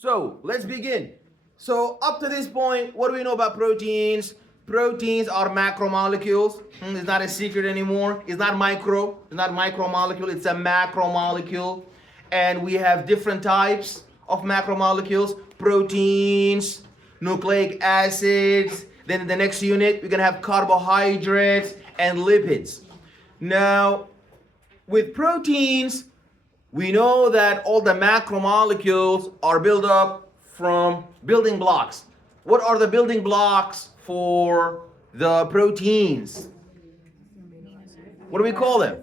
So let's begin. So up to this point, what do we know about proteins? Proteins are macromolecules. It's not a secret anymore. It's not micromolecule, it's a macromolecule. And we have different types of macromolecules, proteins, nucleic acids. Then in the next unit, we're gonna have carbohydrates and lipids. Now, with proteins, we know that all the macromolecules are built up from building blocks. What are the building blocks for the proteins? What do we call them?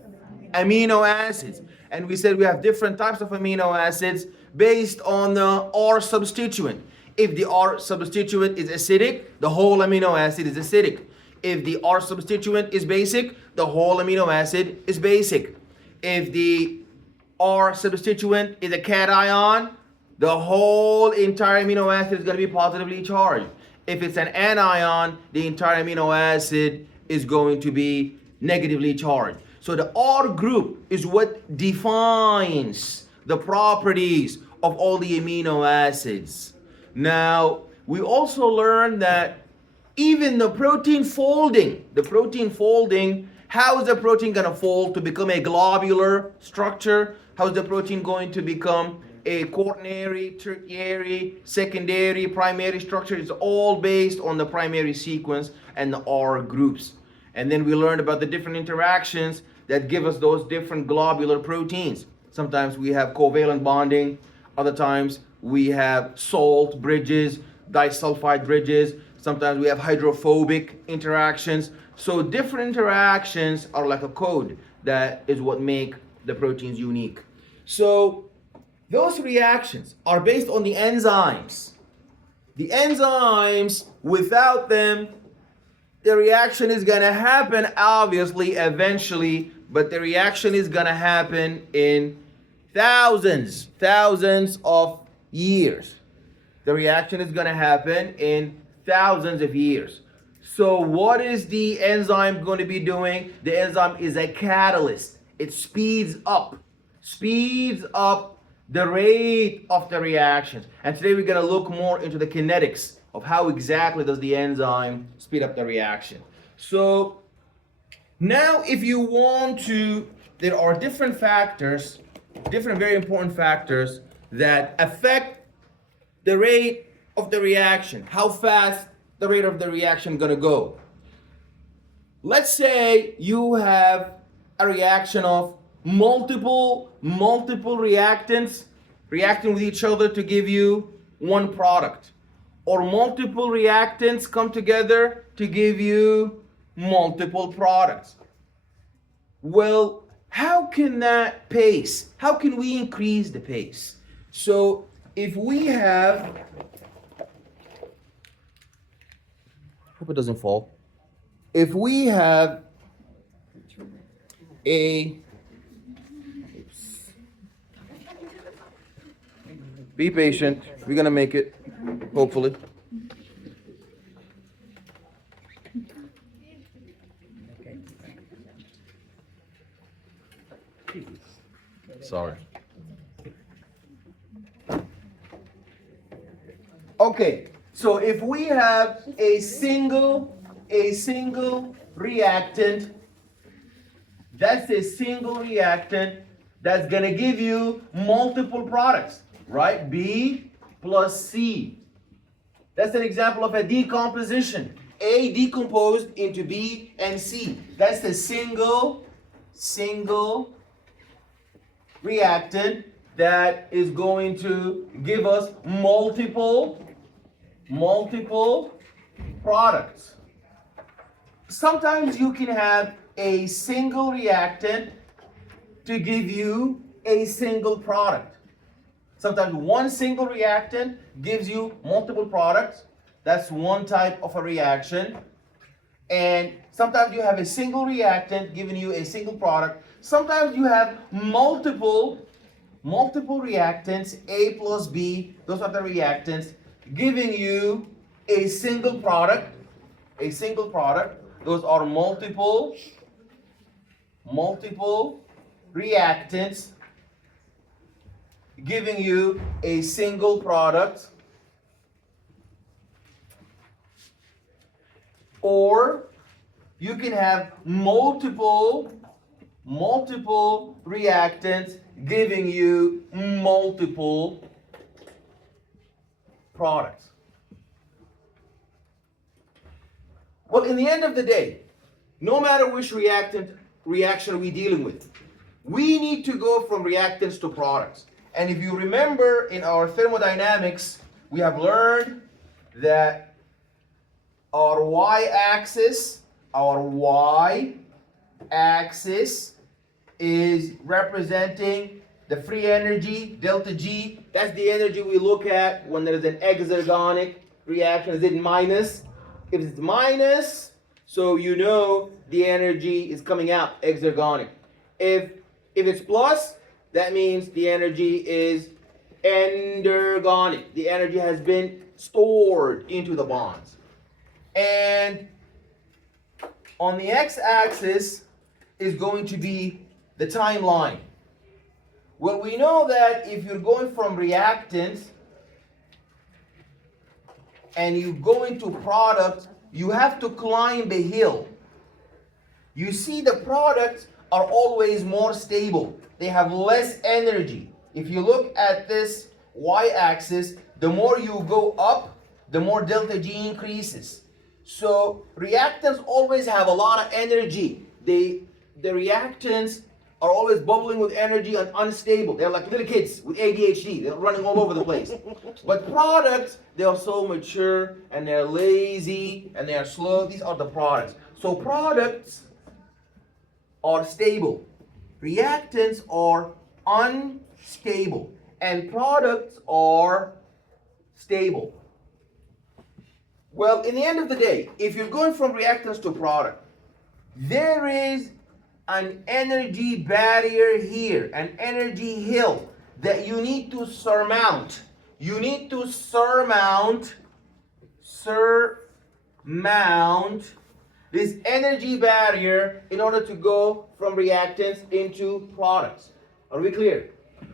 Amino acids. And we said we have different types of amino acids based on the R substituent. If the R substituent is acidic, the whole amino acid is acidic. If the R substituent is basic, the whole amino acid is basic. If the R substituent is a cation, the whole entire amino acid is going to be positively charged. If it's an anion, the entire amino acid is going to be negatively charged. So the R group is what defines the properties of all the amino acids. Now, we also learned that even the protein folding, how is the protein going to fold to become a globular structure? How is the protein going to become a quaternary, tertiary, secondary, primary structure? It's all based on the primary sequence and the R groups. And then we learned about the different interactions that give us those different globular proteins. Sometimes we have covalent bonding, other times we have salt bridges, disulfide bridges, sometimes we have hydrophobic interactions. So different interactions are like a code that is what make the proteins unique. So those reactions are based on the enzymes. The enzymes, without them, the reaction is going to happen, obviously, eventually, but the reaction is going to happen in thousands of years. The reaction is going to happen in thousands of years. So what is the enzyme going to be doing? The enzyme is a catalyst. It speeds up the rate of the reactions. And today we're going to look more into the kinetics of how exactly does the enzyme speed up the reaction. So now if you want to, there are different factors, different very important factors that affect the rate of the reaction, how fast the rate of the reaction going to go. Let's say you have a reaction of multiple reactants reacting with each other to give you one product, or multiple reactants come together to give you multiple products. Well, how can that pace? How can we increase the pace? So if we have, hope it doesn't fall. If we have a, be patient, we're gonna make it, hopefully. Sorry. Okay, so if we have a single reactant, that's a single reactant that's gonna give you multiple products, right? B plus C. That's an example of a decomposition. A decomposed into B and C. That's a single reactant that is going to give us multiple products. Sometimes you can have a single reactant to give you a single product. Sometimes one single reactant gives you multiple products. That's one type of a reaction. And sometimes you have a single reactant giving you a single product. Sometimes you have multiple reactants, A plus B, those are the reactants, giving you a single product. Those are multiple reactants giving you a single product, or you can have multiple reactants giving you multiple products. Well, in the end of the day, no matter which reaction we're dealing with, we need to go from reactants to products. And if you remember in our thermodynamics, we have learned that our y-axis is representing the free energy, delta G. That's the energy we look at when there is an exergonic reaction. Is it minus? If it's minus, so you know the energy is coming out exergonic. If it's plus, that means the energy is endergonic. The energy has been stored into the bonds. And on the x-axis is going to be the timeline. Well, we know that if you're going from reactants and you go into products, you have to climb a hill. You see, the products are always more stable. They have less energy. If you look at this y-axis, the more you go up, the more delta G increases. So reactants always have a lot of energy. The reactants are always bubbling with energy and unstable. They're like little kids with ADHD. They're running all over the place. But products, they are so mature and they're lazy and they are slow. These are the products. So products are stable. Reactants are unstable. And products are stable. Well, in the end of the day, if you're going from reactants to product, there is an energy barrier here, an energy hill that you need to surmount. You need to surmount this energy barrier in order to go from reactants into products. Are we clear?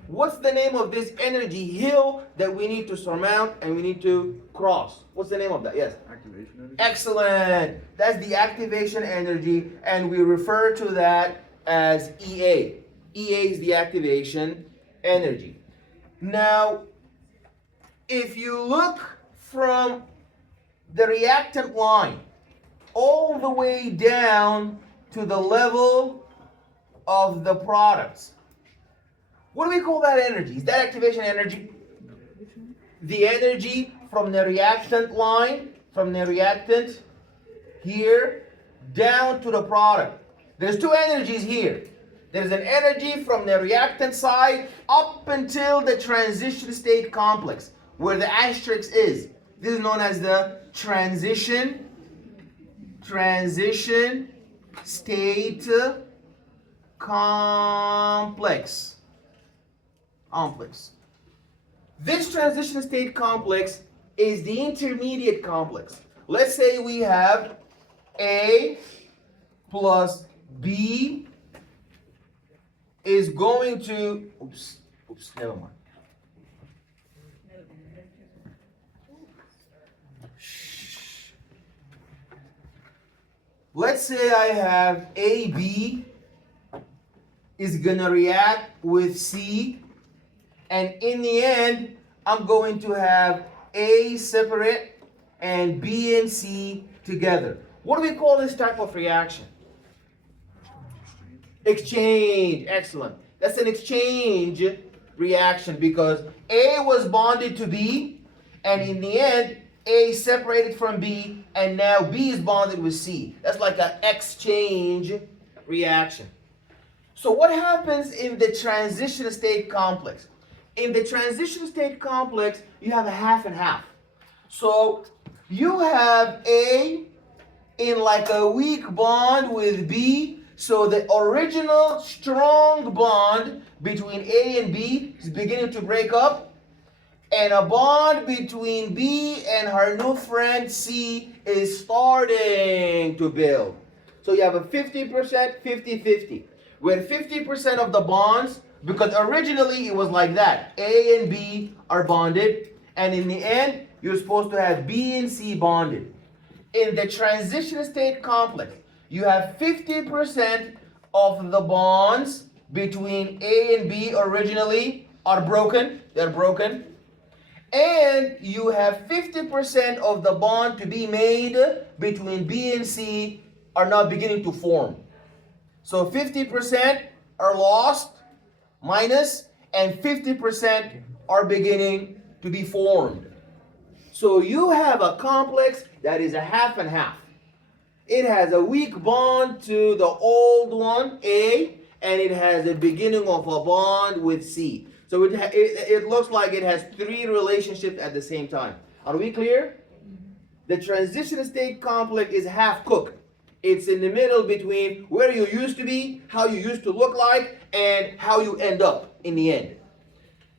What's the name of this energy hill that we need to surmount and we need to cross? What's the name of that? Yes? Activation energy. Excellent. That's the activation energy, and we refer to that as EA. EA is the activation energy. Now, if you look from the reactant line all the way down to the level of the products, what do we call that energy? Is that activation energy? The energy from the reactant line, from the reactant here, down to the product. There's two energies here. There's an energy from the reactant side up until the transition state complex, where the asterisk is. This is known as the transition state complex. This transition state complex is the intermediate complex. Let's say we have A plus B is going to, never mind. Let's say I have AB is gonna react with C, and in the end, I'm going to have A separate and B and C together. What do we call this type of reaction? Exchange. Excellent. That's an exchange reaction because A was bonded to B, and in the end, A separated from B, and now B is bonded with C. That's like an exchange reaction. So what happens in the transition state complex? In the transition state complex, you have a half and half. So you have A in like a weak bond with B. So the original strong bond between A and B is beginning to break up. And a bond between B and her new friend C is starting to build. So you have a 50%, 50-50. Where 50% of the bonds Because originally it was like that. A and B are bonded, and in the end, you're supposed to have B and C bonded. In the transition state complex, you have 50% of the bonds between A and B originally are broken. They're broken. And you have 50% of the bond to be made between B and C are now beginning to form. So 50% are lost, minus, and 50% are beginning to be formed. So you have a complex that is a half and half. It has a weak bond to the old one, A, and it has a beginning of a bond with C. So it looks like it has three relationships at the same time. Are we clear? The transition state complex is half cooked. It's in the middle between where you used to be, how you used to look like, and how you end up in the end.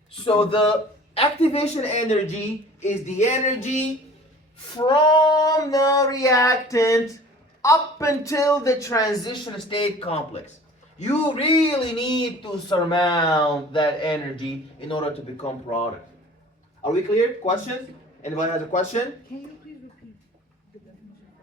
So the activation energy is the energy from the reactant up until the transition state complex. You really need to surmount that energy in order to become product. Are we clear? Questions? Anybody has a question? Can you please repeat the definition of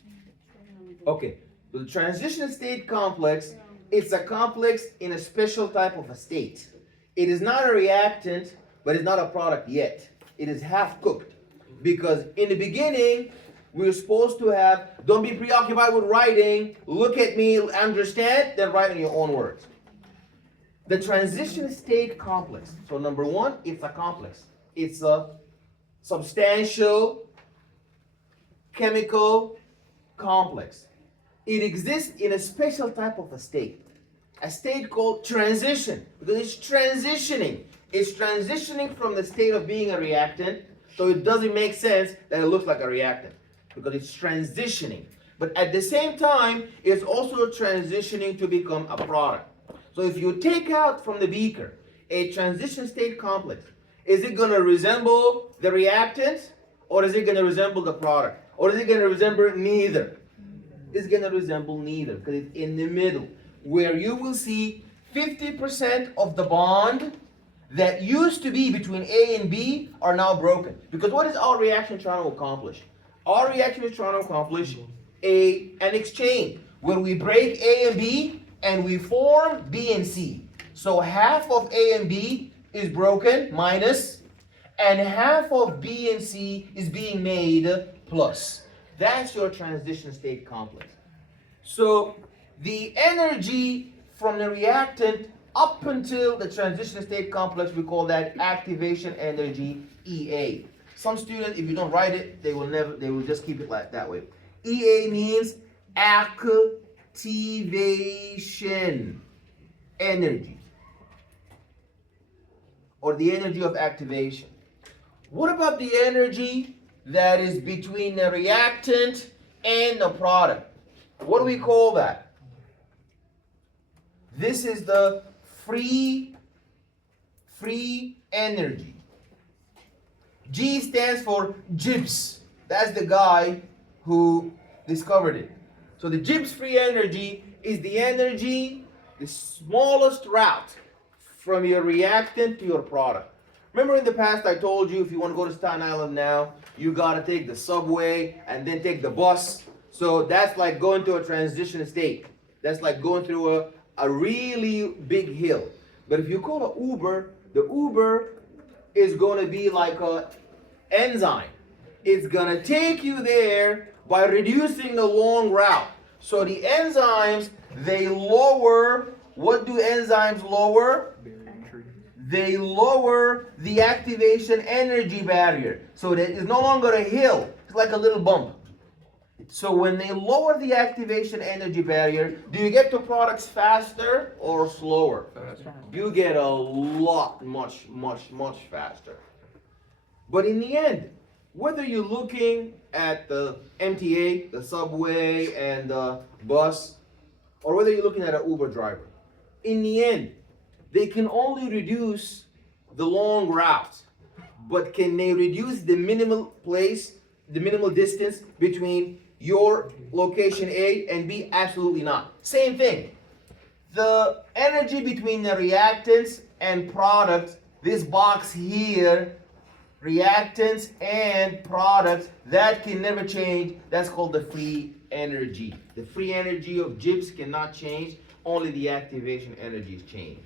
transition? Okay. The transition state complex, it's a complex in a special type of a state. It is not a reactant, but it's not a product yet. It is half cooked. Because in the beginning, we're supposed to have, don't be preoccupied with writing, look at me, understand, then write in your own words. The transition state complex. So number one, it's a complex. It's a substantial chemical complex. It exists in a special type of a state called transition, because it's transitioning. It's transitioning from the state of being a reactant, so it doesn't make sense that it looks like a reactant, because it's transitioning. But at the same time, it's also transitioning to become a product. So if you take out from the beaker a transition state complex, is it going to resemble the reactant, or is it going to resemble the product? Or is it going to resemble neither? It's going to resemble neither, because it's in the middle, where you will see 50% of the bond that used to be between A and B are now broken. Because what is our reaction trying to accomplish? Our reaction is trying to accomplish an exchange, where we break A and B and we form B and C. So half of A and B is broken, minus, and half of B and C is being made, plus. That's your transition state complex. So the energy from the reactant up until the transition state complex, we call that activation energy, EA. Some students, if you don't write it, they will just keep it like that way. EA means activation energy, or the energy of activation. What about the energy that is between the reactant and the product? What do we call that? This is the free energy. G stands for Gibbs. That's the guy who discovered it. So the Gibbs free energy is the energy, the smallest route from your reactant to your product. Remember in the past I told you if you want to go to Staten Island now, you got to take the subway and then take the bus. So that's like going to a transition state. That's like going through a really big hill. But if you call an Uber, the Uber is going to be like an enzyme. It's going to take you there by reducing the long route. So the enzymes, they lower, what do enzymes lower? They lower the activation energy barrier. So that it's no longer a hill, it's like a little bump. So when they lower the activation energy barrier, do you get to products faster or slower? Faster. You get a lot, much faster. But in the end, whether you're looking at the MTA, the subway, and the bus, or whether you're looking at an Uber driver, in the end, they can only reduce the long route, but can they reduce the minimal distance between your location A and B? Absolutely not. Same thing. the energy between the reactants and products, this box here, reactants and products, that can never change. That's called the free energy. The free energy of gyps cannot change, only the activation energies change.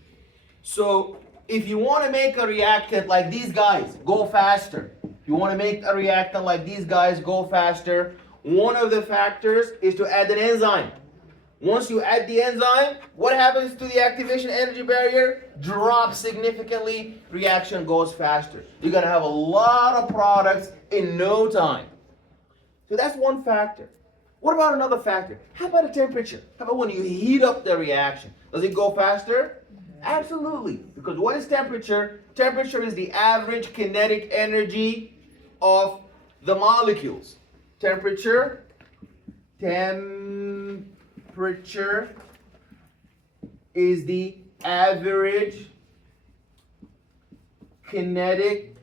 So if you want to make a reactant like these guys go faster, you want to make a reactant like these guys go faster, one of the factors is to add an enzyme. Once you add the enzyme, what happens to the activation energy barrier? Drops significantly, reaction goes faster. You're going to have a lot of products in no time. So that's one factor. What about another factor? How about the temperature? How about when you heat up the reaction? Does it go faster? Absolutely. Because what is temperature? Temperature is the average kinetic energy of the molecules. Temperature is the average kinetic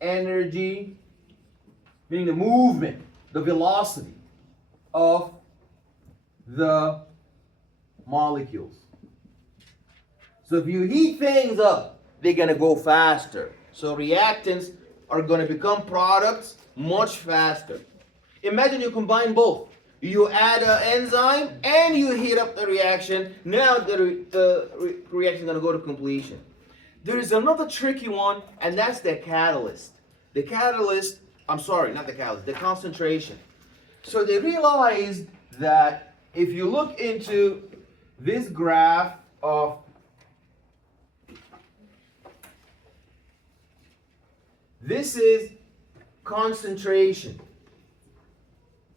energy, meaning the movement, the velocity of the molecules. So if you heat things up, they're going to go faster. So reactants are going to become products much faster. Imagine you combine both. You add an enzyme and you heat up the reaction. Now the reaction is going to go to completion. There is another tricky one, and that's the catalyst. The concentration. So they realized that if you look into this graph of this is concentration.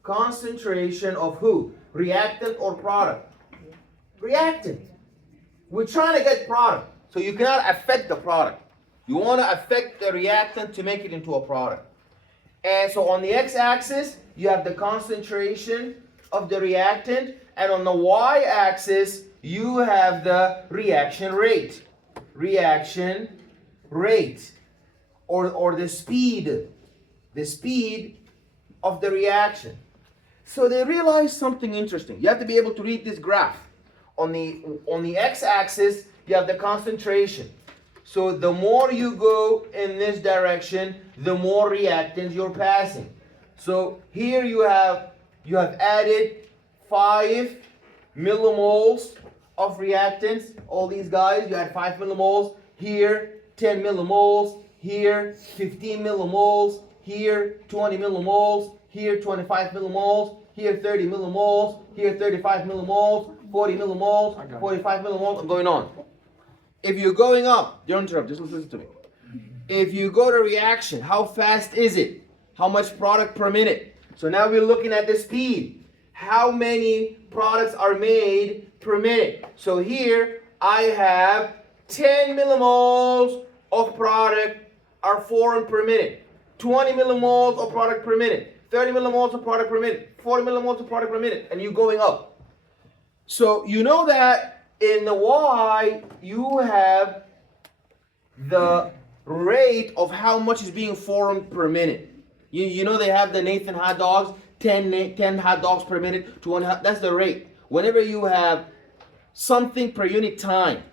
Concentration of who? Reactant or product? Reactant. We're trying to get product. So you cannot affect the product. You want to affect the reactant to make it into a product. And so on the x-axis, you have the concentration of the reactant. And on the y-axis, you have the reaction rate. Reaction rate. Or the speed. The speed of the reaction. So they realized something interesting. You have to be able to read this graph. On the x-axis, you have the concentration. So the more you go in this direction, the more reactants you're passing. So here you have added 5 millimoles of reactants. All these guys, you had 5 millimoles. Here, 10 millimoles. Here, 15 millimoles. Here, 20 millimoles. Here, 25 millimoles. Here, 30 millimoles. Here, 35 millimoles. 40 millimoles. 45 millimoles. I'm going on. If you're going up, don't interrupt, just listen to me. If you go to reaction, how fast is it? How much product per minute? So now we're looking at the speed. How many products are made per minute? So here I have 10 millimoles of product are formed per minute. 20 millimoles of product per minute. 30 millimoles of product per minute. 40 millimoles of product per minute. And you're going up. So you know that in the Y, you have the rate of how much is being formed per minute. You know they have the Nathan hot dogs, 10 hot dogs per minute, that's the rate. Whenever you have something per unit time,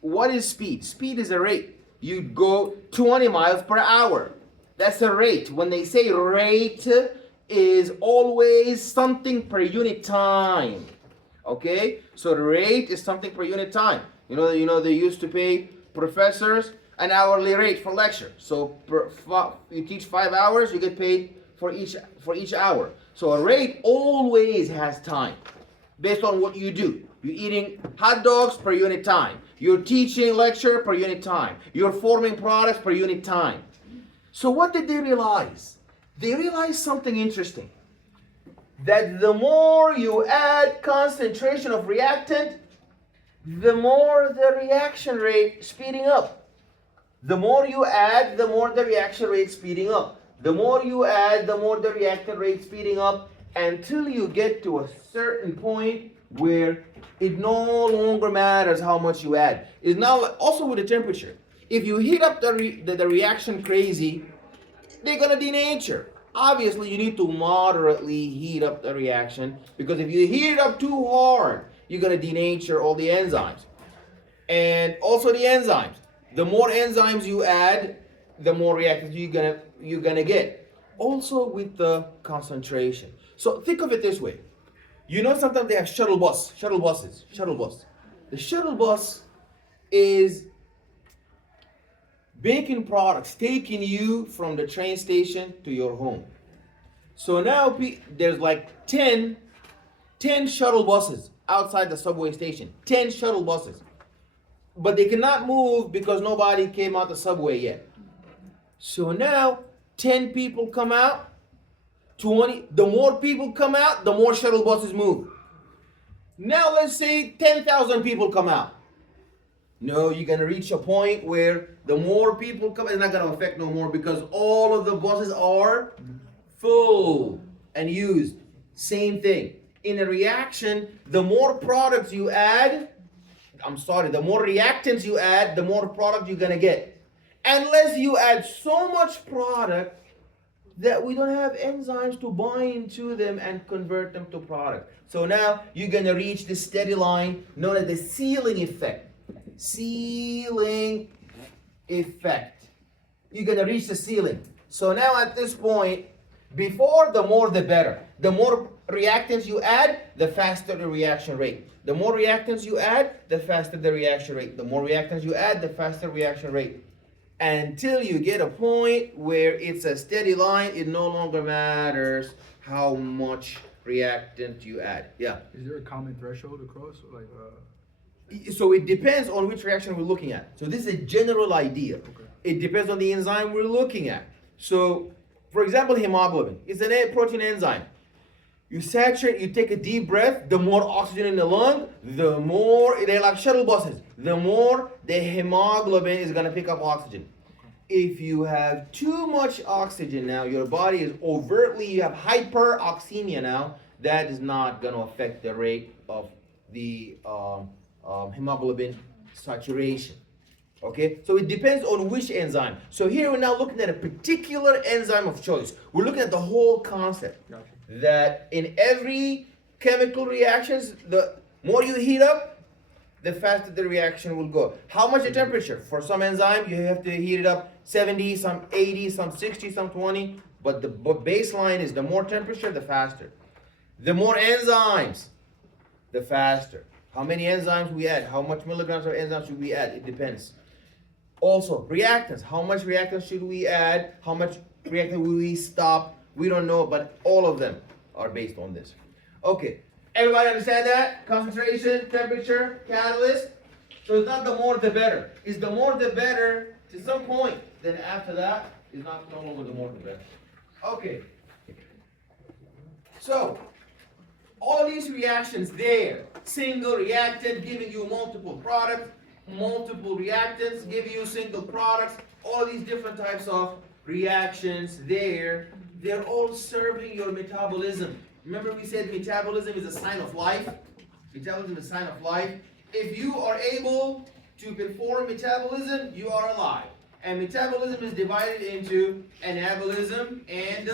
what is speed? Speed is a rate. You go 20 miles per hour. That's a rate. When they say rate is always something per unit time. Okay? So the rate is something per unit time. You know they used to pay professors an hourly rate for lecture. So you teach 5 hours, you get paid for each hour. So a rate always has time based on what you do. You're eating hot dogs per unit time. You're teaching lecture per unit time. You're forming products per unit time. So what did they realize? They realized something interesting. That the more you add concentration of reactant, the more the reaction rate speeding up. The more you add, the more the reaction rate speeding up. The more you add, the more the reaction rate speeding up, until you get to a certain point where it no longer matters how much you add. It's now also with the temperature. If you heat up the reaction crazy, they're gonna denature. Obviously, you need to moderately heat up the reaction, because if you heat it up too hard, you're going to denature all the enzymes. And also the enzymes. The more enzymes you add, the more reactants you're gonna get. Also with the concentration. So think of it this way. You know, sometimes they have shuttle buses. The shuttle bus is baking products, taking you from the train station to your home. So now there's like 10 shuttle buses outside the subway station. 10 shuttle buses. But they cannot move because nobody came out the subway yet. So now 10 people come out, 20. The more people come out, the more shuttle buses move. Now let's say 10,000 people come out. No, you're gonna reach a point where the more people come, it's not gonna affect no more, because all of the buses are full and used. Same thing. In a reaction, the more products you add, the more reactants you add, the more product you're gonna get. Unless you add so much product that we don't have enzymes to bind to them and convert them to product. So now you're gonna reach this steady line known as the sealing effect. Sealing effect. You're gonna reach the ceiling. So now at this point, before, the more the better. The more reactants you add, the faster the reaction rate. The more reactants you add, the faster the reaction rate. The more reactants you add, the faster reaction rate. Until you get a point where it's a steady line, it no longer matters how much reactant you add. Yeah. Is there a common threshold across, like? So it depends on which reaction we're looking at. So this is a general idea. Okay. It depends on the enzyme we're looking at. So, for example, hemoglobin. It's a protein enzyme. You saturate, you take a deep breath, the more oxygen in the lung, the more, they're like shuttle buses, the more the hemoglobin is gonna pick up oxygen. If you have too much oxygen now, your body is you have hyperoxemia now, that is not gonna affect the rate of the hemoglobin saturation. Okay, so it depends on which enzyme. So here we're now looking at a particular enzyme of choice. We're looking at the whole concept. Gotcha. That in every chemical reactions, the more you heat up, the faster the reaction will go. How much the temperature? For some enzyme, you have to heat it up 70, some 80, some 60, some 20. But the baseline is the more temperature, the faster. The more enzymes, the faster. How many enzymes we add? How much milligrams of enzymes should we add? It depends. Also, reactants. How much reactants should we add? How much reactant will we stop? We don't know, but all of them are based on this. Okay, everybody understand that? Concentration, temperature, catalyst. So it's not the more the better. It's the more the better to some point. Then after that, it's not no longer the more the better. Okay. So, all of these reactions there, single reactant giving you multiple products, multiple reactants giving you single products, all these different types of reactions there, they're all serving your metabolism. Remember we said metabolism is a sign of life? Metabolism is a sign of life. If you are able to perform metabolism, you are alive. And metabolism is divided into anabolism and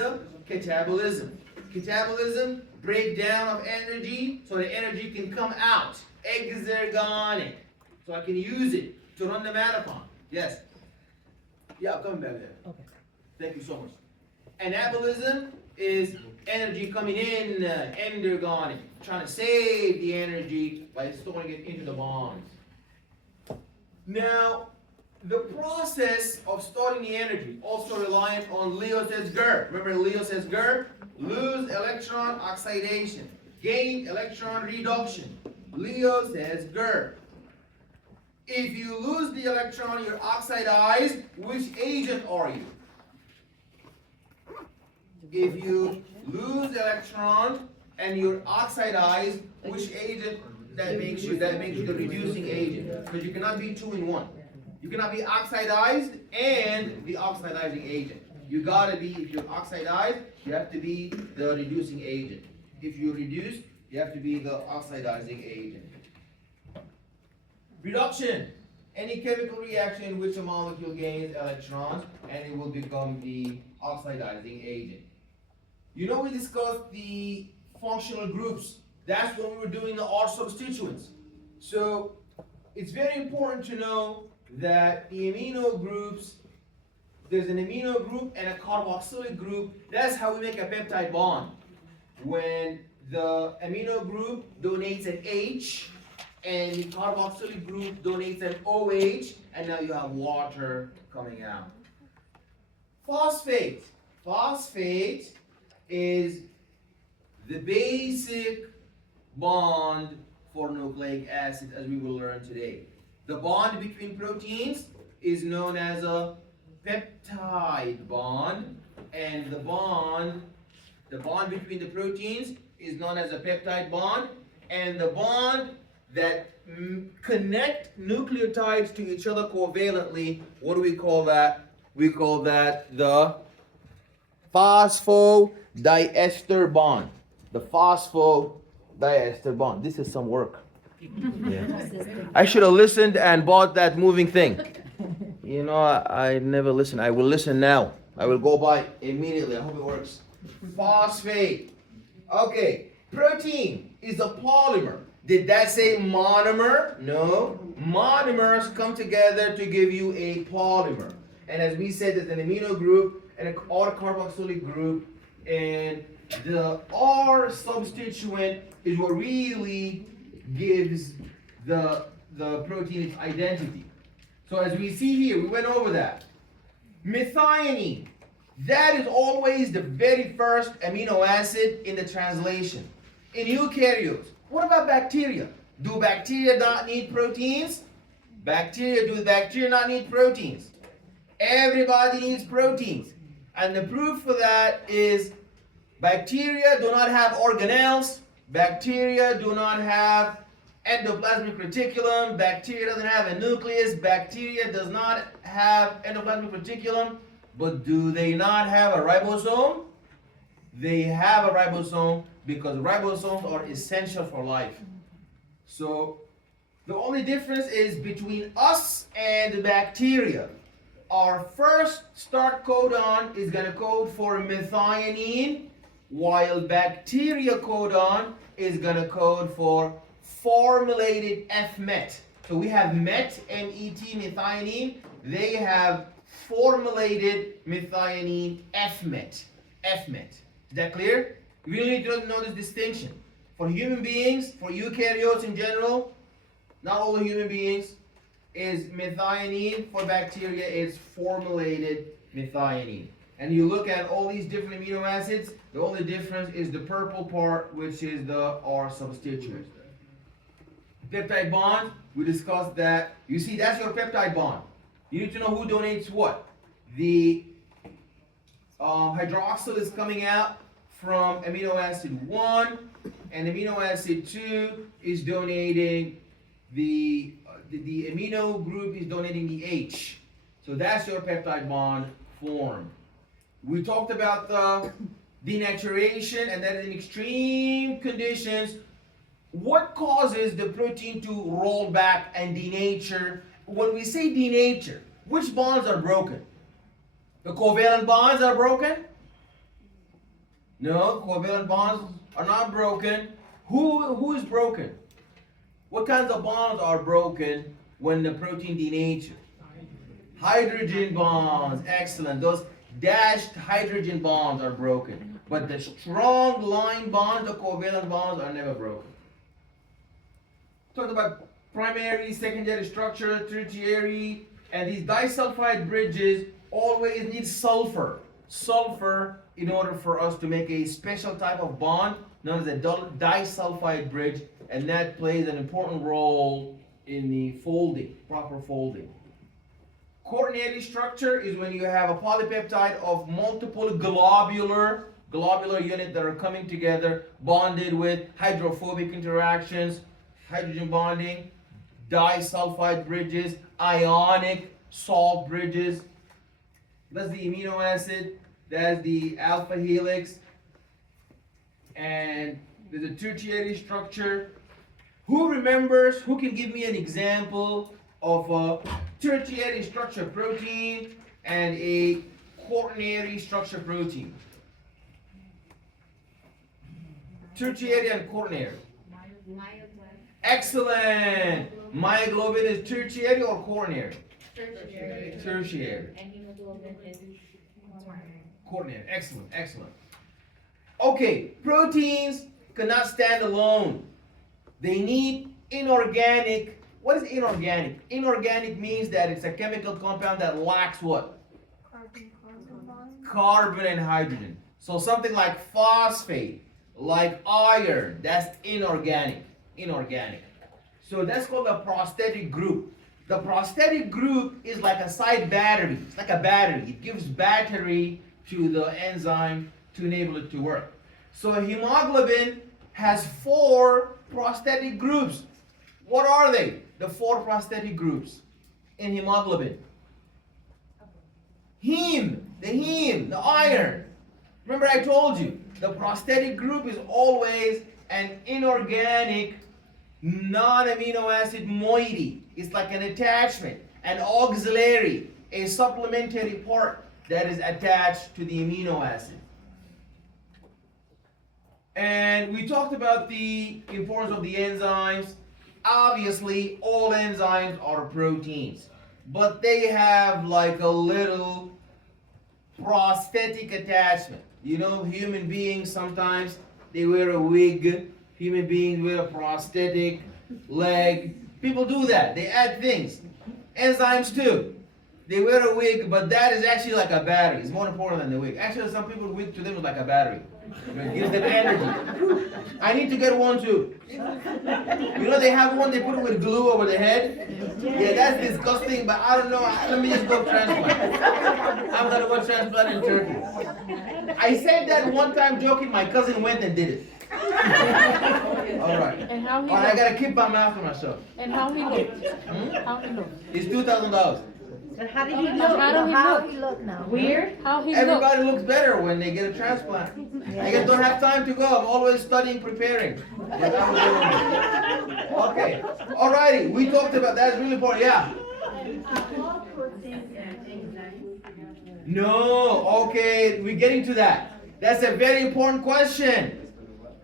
catabolism. Catabolism, breakdown of energy, so the energy can come out. Exergonic. So I can use it to run the marathon. Yes? Yeah, I'm coming back there. Okay. Thank you so much. Anabolism is energy coming in, endergonic, trying to save the energy by storing it into the bonds. Now, the process of storing the energy also reliant on Leo says Ger. Remember Leo says Ger? Lose electron oxidation, gain electron reduction. Leo says Ger. If you lose the electron, you're oxidized, which agent are you? If you lose electron and you're oxidized, which agent that makes you the reducing agent? Because you cannot be two in one. You cannot be oxidized and the oxidizing agent. You gotta be, if you're oxidized, you have to be the reducing agent. If you reduce, you have to be the oxidizing agent. Reduction. Any chemical reaction in which a molecule gains electrons and it will become the oxidizing agent. You know we discussed the functional groups. That's when we were doing the R substituents. So it's very important to know that the amino groups, there's an amino group and a carboxylic group. That's how we make a peptide bond. When the amino group donates an H and the carboxylic group donates an OH, and now you have water coming out. Phosphate. Phosphate is the basic bond for nucleic acid, as we will learn today. The bond between proteins is known as a peptide bond, and the bond between the proteins is known as a peptide bond, and the bond that connect nucleotides to each other covalently, what do we call that? We call that the phosphodiester bond. The phosphodiester bond. This is some work. Yeah. I should have listened and bought that moving thing. You know, I never listen. I will listen now. I will go buy immediately. I hope it works. Phosphate. Okay. Protein is a polymer. Did that say monomer? No. Monomers come together to give you a polymer. And as we said, there's an amino group and an R carboxylic group. And the R substituent is what really gives the protein its identity. So as we see here, we went over that. Methionine. That is always the very first amino acid in the translation. In eukaryotes. What about bacteria? Do bacteria not need proteins? Do bacteria not need proteins? Everybody needs proteins. And the proof for that is bacteria do not have organelles. Bacteria do not have endoplasmic reticulum. Bacteria doesn't have a nucleus. Bacteria does not have endoplasmic reticulum. But do they not have a ribosome? They have a ribosome because ribosomes are essential for life. So the only difference is between us and bacteria. Our first start codon is going to code for methionine, while bacteria codon is going to code for formulated F-met. So we have met, M-E-T, methionine. They have formulated methionine, F-met. F-met. Is that clear? You really need to know this distinction. For human beings, for eukaryotes in general, not all the human beings, is methionine. For bacteria, it's formulated methionine. And you look at all these different amino acids, the only difference is the purple part, which is the R substituent. Peptide bond, we discussed that. You see, that's your peptide bond. You need to know who donates what. The hydroxyl is coming out from amino acid 1, and amino acid 2 is donating the amino group is donating the H. So that's your peptide bond formed. We talked about the denaturation, and that is in extreme conditions. What causes the protein to roll back and denature? When we say denature, which bonds are broken? The covalent bonds are broken? No, covalent bonds are not broken. Who is broken? What kinds of bonds are broken when the protein denatures? Hydrogen bonds. Excellent. Those dashed hydrogen bonds are broken. But the strong line bonds, the covalent bonds, are never broken. Talked about primary, secondary structure, tertiary, and these disulfide bridges always need sulfur. Sulfur in order for us to make a special type of bond known as a disulfide bridge, and that plays an important role in the folding, proper folding. Quaternary structure is when you have a polypeptide of multiple globular units that are coming together, bonded with hydrophobic interactions, hydrogen bonding, disulfide bridges, ionic salt bridges. That's the amino acid, that's the alpha helix, and there's a tertiary structure. Who remembers, who can give me an example of a tertiary structure protein and a quaternary structure protein? Tertiary and quaternary. Excellent. Myoglobin is tertiary or quaternary? Tertiary. And hemoglobin is Quaternary. Excellent. Excellent. Okay, proteins cannot stand alone. They need inorganic. What is inorganic? Inorganic means that it's a chemical compound that lacks what? Carbon bond. Carbon and hydrogen. So something like phosphate, like iron, that's inorganic. Inorganic. So that's called a prosthetic group. The prosthetic group is like a side battery. It's like a battery. It gives battery to the enzyme to enable it to work. So hemoglobin has 4 prosthetic groups. What are they? The 4 prosthetic groups in hemoglobin. The iron. Remember I told you, the prosthetic group is always an inorganic non-amino acid moiety. It's like an attachment, an auxiliary, a supplementary part that is attached to the amino acid. And we talked about the importance of the enzymes. Obviously, all enzymes are proteins, but they have like a little prosthetic attachment. You know, human beings sometimes they wear a wig. Human beings wear a prosthetic leg. People do that. They add things. Enzymes too. They wear a wig, but that is actually like a battery. It's more important than the wig. Actually, some people wig to them is like a battery. It gives them energy. I need to get one too. You know they have one, they put it with glue over the head? Yeah, that's disgusting, but I don't know. Let me just go transplant. I'm gonna go transplant in Turkey. I said that one time joking, my cousin went and did it. Alright. And how he I looked? gotta keep my mouth to myself. And how he looked? How he looked? It's $2,000. And how did he look? How do he he look? look now? Weird? How he looked? Everybody looks better when they get a transplant. I just don't have time to go. I'm always studying, preparing. But I'm doing it. Okay. Alrighty. We talked about that's really important. Yeah. No. Okay. We're getting to that. That's a very important question.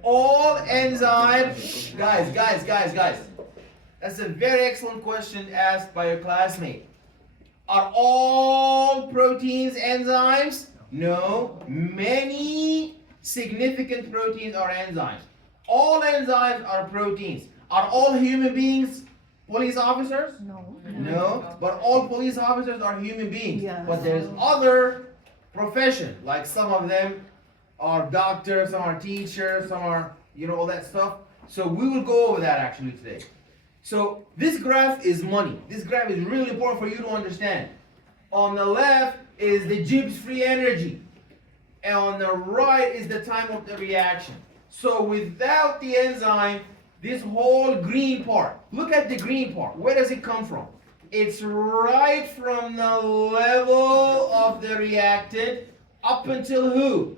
All enzymes, guys. That's a very excellent question asked by your classmate. Are all proteins enzymes? No. Many significant proteins are enzymes. All enzymes are proteins. Are all human beings police officers? No. No. But all police officers are human beings. Yeah. But there's other professions, like some of them are doctors, some are teachers, some are, all that stuff. So we will go over that actually today. So this graph is money. This graph is really important for you to understand. On the left is the Gibbs free energy. And on the right is the time of the reaction. So without the enzyme, this whole green part, look at the green part. Where does it come from? It's right from the level of the reactant up until who?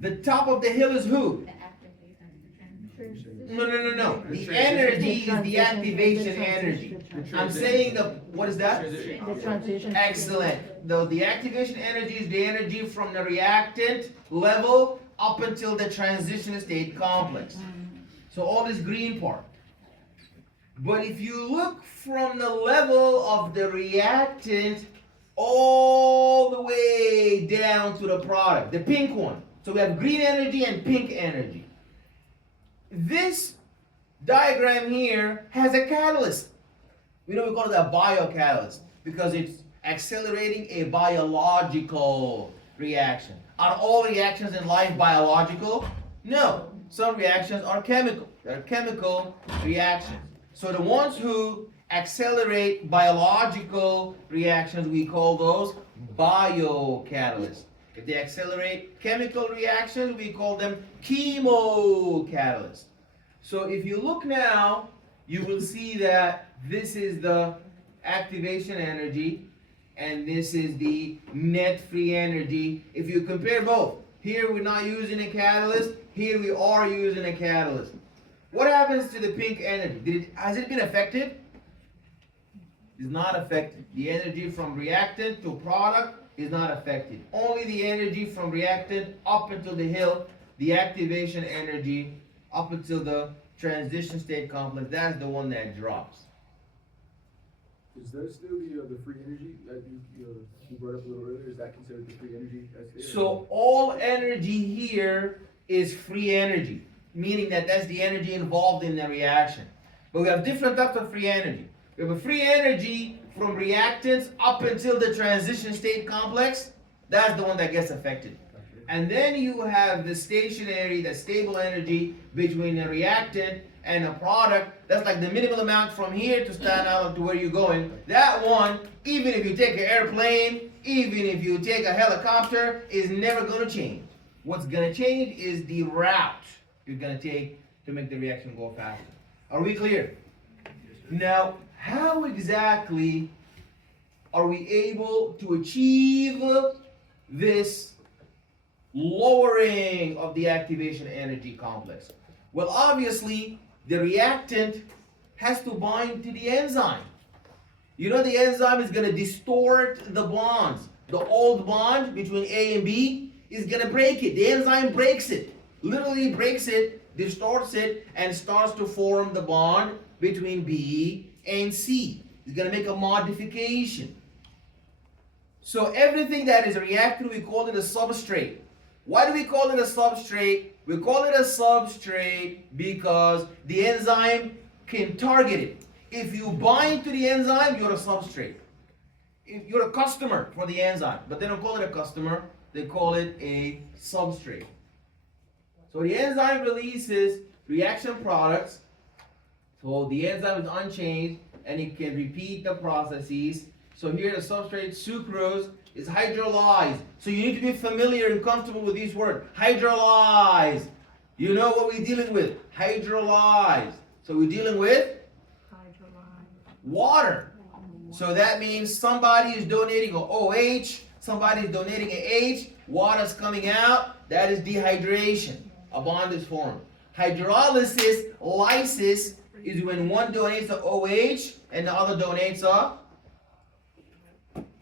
The top of the hill is who? No. The energy is the activation energy. I'm saying what is that? The transition. Excellent. The activation energy is the energy from the reactant level up until the transition state complex. So all this green part. But if you look from the level of the reactant all the way down to the product, the pink one. So we have green energy and pink energy. This diagram here has a catalyst. We call it a biocatalyst because it's accelerating a biological reaction. Are all reactions in life biological? No. Some reactions are chemical. They're chemical reactions. So the ones who accelerate biological reactions, we call those biocatalysts. If they accelerate chemical reactions, we call them chemocatalysts. So if you look now, you will see that this is the activation energy and this is the net free energy. If you compare both, here we're not using a catalyst, here we are using a catalyst. What happens to the pink energy? Has it been affected? It's not affected. The energy from reactant to product is not affected. Only the energy from reactant up until the hill the activation energy up until the transition state complex, that's the one that drops. Is there still the free energy that you brought up a little earlier? Is that considered the free energy that's there? So all energy here is free energy, meaning that that's the energy involved in the reaction. But we have different types of free energy. We have a free energy from reactants up until the transition state complex. That's the one that gets affected. And then you have the stationary, the stable energy between a reactant and a product. That's like the minimal amount from here to stand out to where you're going. That one, even if you take an airplane, even if you take a helicopter, is never going to change. What's going to change is the route you're going to take to make the reaction go faster. Are we clear? Now, how exactly are we able to achieve this lowering of the activation energy complex? Well, obviously, the reactant has to bind to the enzyme. You know the enzyme is going to distort the bonds. The old bond between A and B is going to break it. The enzyme breaks it, literally breaks it, distorts it, and starts to form the bond between B and C. It's going to make a modification. So everything that is a reactant, we call it a substrate. Why do we call it a substrate? We call it a substrate because the enzyme can target it. If you bind to the enzyme, you're a substrate. If you're a customer for the enzyme, but they don't call it a customer, they call it a substrate. So the enzyme releases reaction products. So the enzyme is unchanged and it can repeat the processes. So here the substrate sucrose is hydrolyzed. So you need to be familiar and comfortable with these words. Hydrolyzed. You know what we're dealing with. Hydrolyzed. So we're dealing with water. So that means somebody is donating an OH, somebody is donating an H, water's coming out, that is dehydration. A bond is formed. Hydrolysis, lysis, is when one donates an OH and the other donates a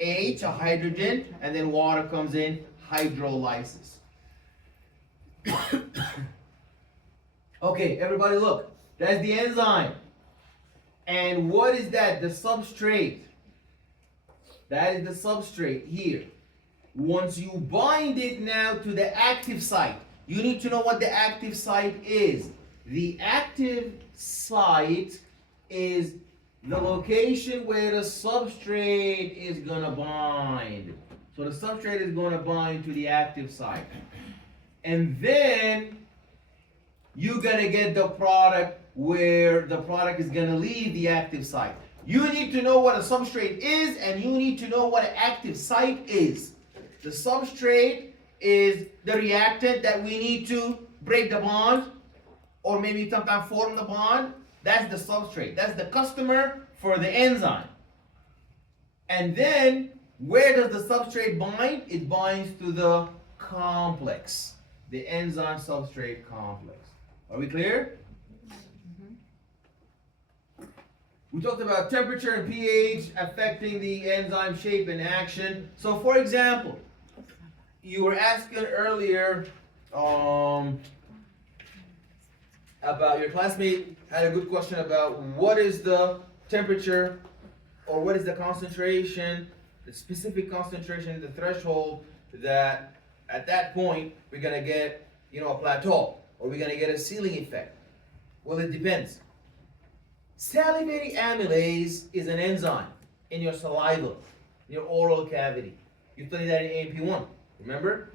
H, a hydrogen, and then water comes in, hydrolysis. Okay, everybody look. That's the enzyme. And what is that? The substrate. That is the substrate here. Once you bind it now to the active site, you need to know what the active site is. The active site is the location where the substrate is going to bind. So the substrate is going to bind to the active site. And then you're going to get the product where the product is going to leave the active site. You need to know what a substrate is and you need to know what an active site is. The substrate is the reactant that we need to break the bond or maybe sometimes form the bond. That's the substrate. That's the customer for the enzyme. And then, where does the substrate bind? It binds to the complex, the enzyme substrate complex. Are we clear? We talked about temperature and pH affecting the enzyme shape and action. So, for example, you were asking earlier about your classmate had a good question about what is the temperature or what is the concentration, the specific concentration, the threshold that at that point we're gonna get, a plateau or we're gonna get a ceiling effect. Well, it depends. Salivary amylase is an enzyme in your saliva, in your oral cavity. You studied that in AP1, remember?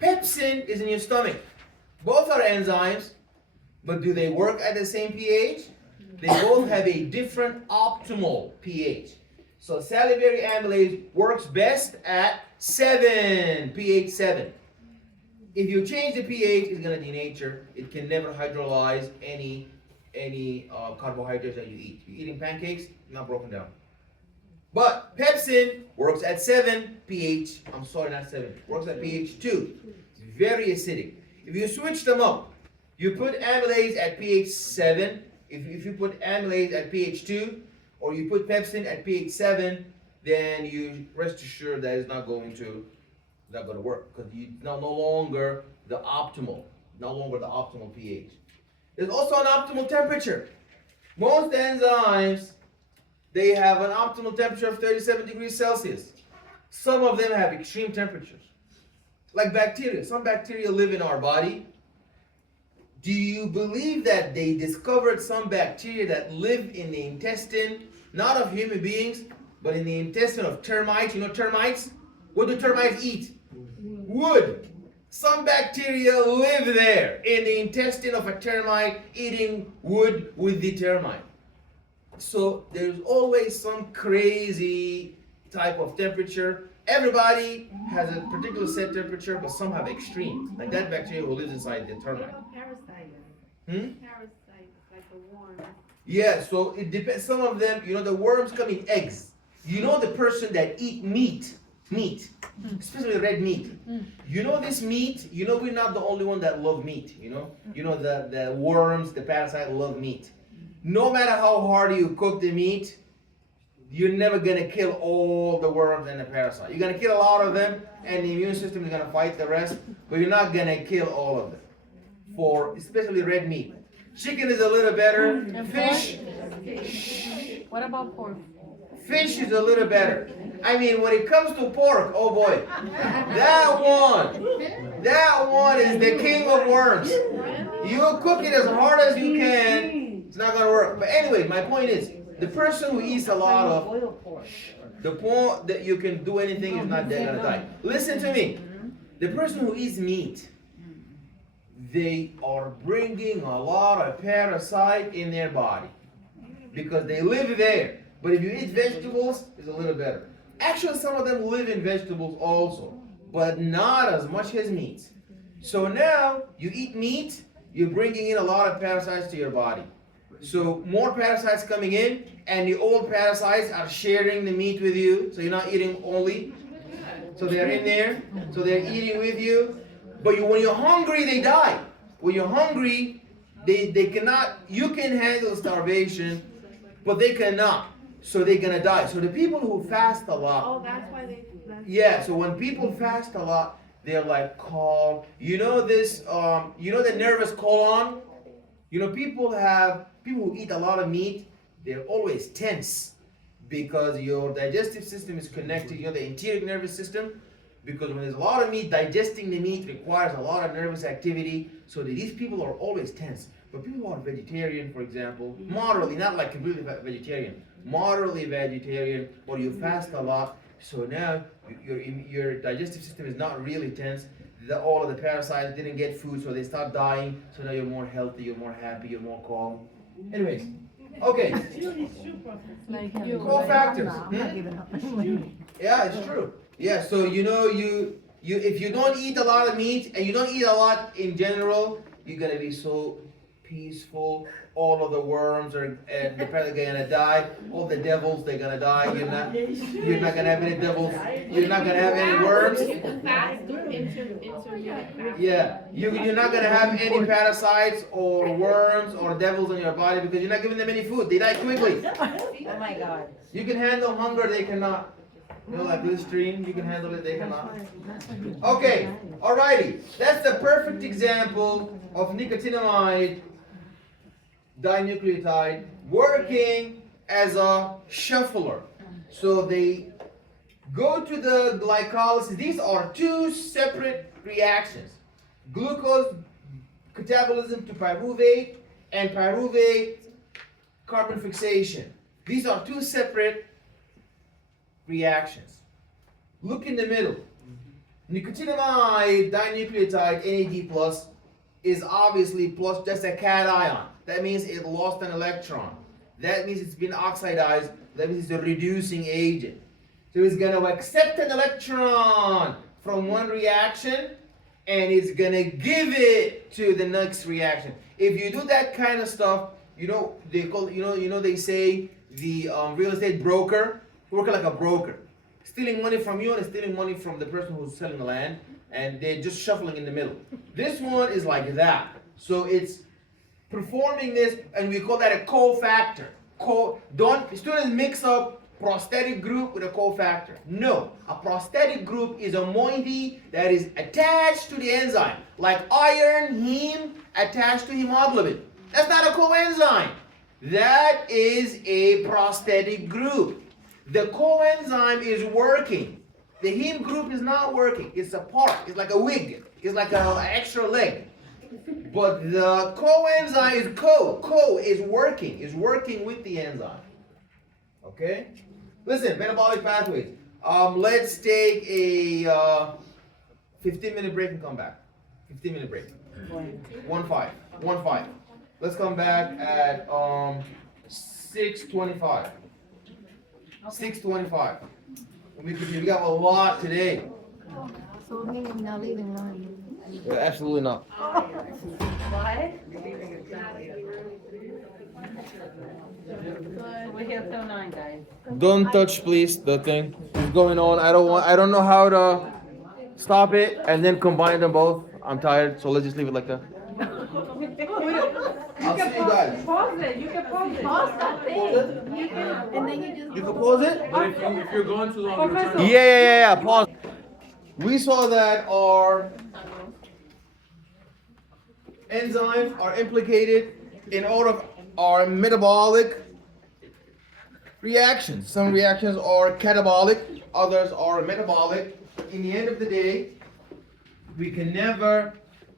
Pepsin is in your stomach. Both are enzymes. But do they work at the same pH? They both have a different optimal pH. So salivary amylase works best at 7, pH 7. If you change the pH, it's going to denature. It can never hydrolyze any carbohydrates that you eat. You're eating pancakes, not broken down. But pepsin works at 7 pH. I'm sorry, not 7. Works at pH 2. It's very acidic. If you switch them up, you put amylase at pH 7. If you put amylase at pH 2, or you put pepsin at pH 7, then you rest assured that it's not going to It's not going to work because it's no longer the optimal, pH. There's also an optimal temperature. Most enzymes, they have an optimal temperature of 37 degrees Celsius. Some of them have extreme temperatures. Like bacteria. Some bacteria live in our body. Do you believe that they discovered some bacteria that live in the intestine, not of human beings, but in the intestine of termites? You know termites? What do termites eat? Wood. Some bacteria live there in the intestine of a termite, eating wood with the termite. So there's always some crazy type of temperature. Everybody has a particular set temperature, but some have extremes. Like that bacteria who lives inside the What termite. about parasites? Parasites, like the worms. Yeah, so it depends. Some of them, the worms come in eggs. You know the person that eat meat, especially red meat. You know this meat, we're not the only one that love meat, the worms, the parasites love meat. No matter how hard you cook the meat, you're never gonna kill all the worms and the parasites. You're gonna kill a lot of them, and the immune system is gonna fight the rest, but you're not gonna kill all of them. For especially red meat. Chicken is a little better. Fish. What about pork? Fish is a little better. I mean, when it comes to pork, oh boy, that one is the king of worms. You cook it as hard as you can, it's not gonna work. But anyway, my point is, the person who eats a lot of, the point that you can do anything is not they're gonna die. Listen to me. The person who eats meat, they are bringing a lot of parasite in their body because they live there. But if you eat vegetables, it's a little better. Actually, some of them live in vegetables also, but not as much as meat. So now you eat meat, you're bringing in a lot of parasites to your body. So more parasites coming in, and the old parasites are sharing the meat with you. So you're not eating only. So they're in there. So they're eating with you. But when you're hungry, they die. When you're hungry, they cannot. You can handle starvation, but they cannot. So they're gonna die. So the people who fast a lot. Oh, that's why they. Yeah. So when people fast a lot, they're like calm. You know this. The nervous colon. People who eat a lot of meat, they're always tense because your digestive system is connected. The interior nervous system. Because when there's a lot of meat, digesting the meat requires a lot of nervous activity. So these people are always tense. But people who are vegetarian, for example, moderately, not like completely vegetarian, moderately vegetarian, or you fast a lot. So now your digestive system is not really tense. All of the parasites didn't get food, so they start dying. So now you're more healthy, you're more happy, you're more calm. Anyways, okay. Cofactors. Yeah, it's true. Yeah, so you if you don't eat a lot of meat and you don't eat a lot in general, you're gonna be so peaceful. All of the worms and the parasites are gonna die. All the devils, they're gonna die. You're not gonna have any devils. You're not gonna have any worms. You can fast into Yeah, you're not gonna have any parasites or worms or devils in your body because you're not giving them any food. They die quickly. Oh my God. You can handle hunger, they cannot. Like Listerine, you can handle it, they cannot. Okay, alrighty. That's the perfect example of nicotinamide dinucleotide working as a shuffler. So they go to the glycolysis. These are two separate reactions. Glucose catabolism to pyruvate and pyruvate carbon fixation. These are two separate reactions. Look in the middle. Nicotinamide dinucleotide NAD plus is obviously plus just a cation. That means it lost an electron. That means it's been oxidized. That means it's a reducing agent. So it's going to accept an electron from one reaction and it's going to give it to the next reaction. If you do that kind of stuff, they say the real estate broker working like a broker, stealing money from you and stealing money from the person who's selling the land, and they're just shuffling in the middle. This one is like that. So it's performing this, and we call that a cofactor. Students mix up prosthetic group with a cofactor. No, a prosthetic group is a moiety that is attached to the enzyme, like iron, heme attached to hemoglobin. That's not a coenzyme. That is a prosthetic group. The coenzyme is working. The heme group is not working. It's a part. It's like a wig. It's like an extra leg. But the coenzyme is co is working with the enzyme. Okay? Listen, metabolic pathways. Let's take a 15-minute break and come back. 15-minute break. 1-5. Let's come back at 6:25. 6:25. We got a lot today. So me, I'm not leaving line. Absolutely not. What? We're here till 9, guys. Don't touch, please. The thing is going on. I don't know how to stop it and then combine them both. I'm tired, so let's just leave it like that. I'll see you guys. Pause it. You can pause it. Pause that thing. You can, and then you just. You can pause it? But if you're going too long, Professor. return. Yeah. Pause. We saw that our enzymes are implicated in all of our metabolic reactions. Some reactions are catabolic, others are metabolic. In the end of the day, we can never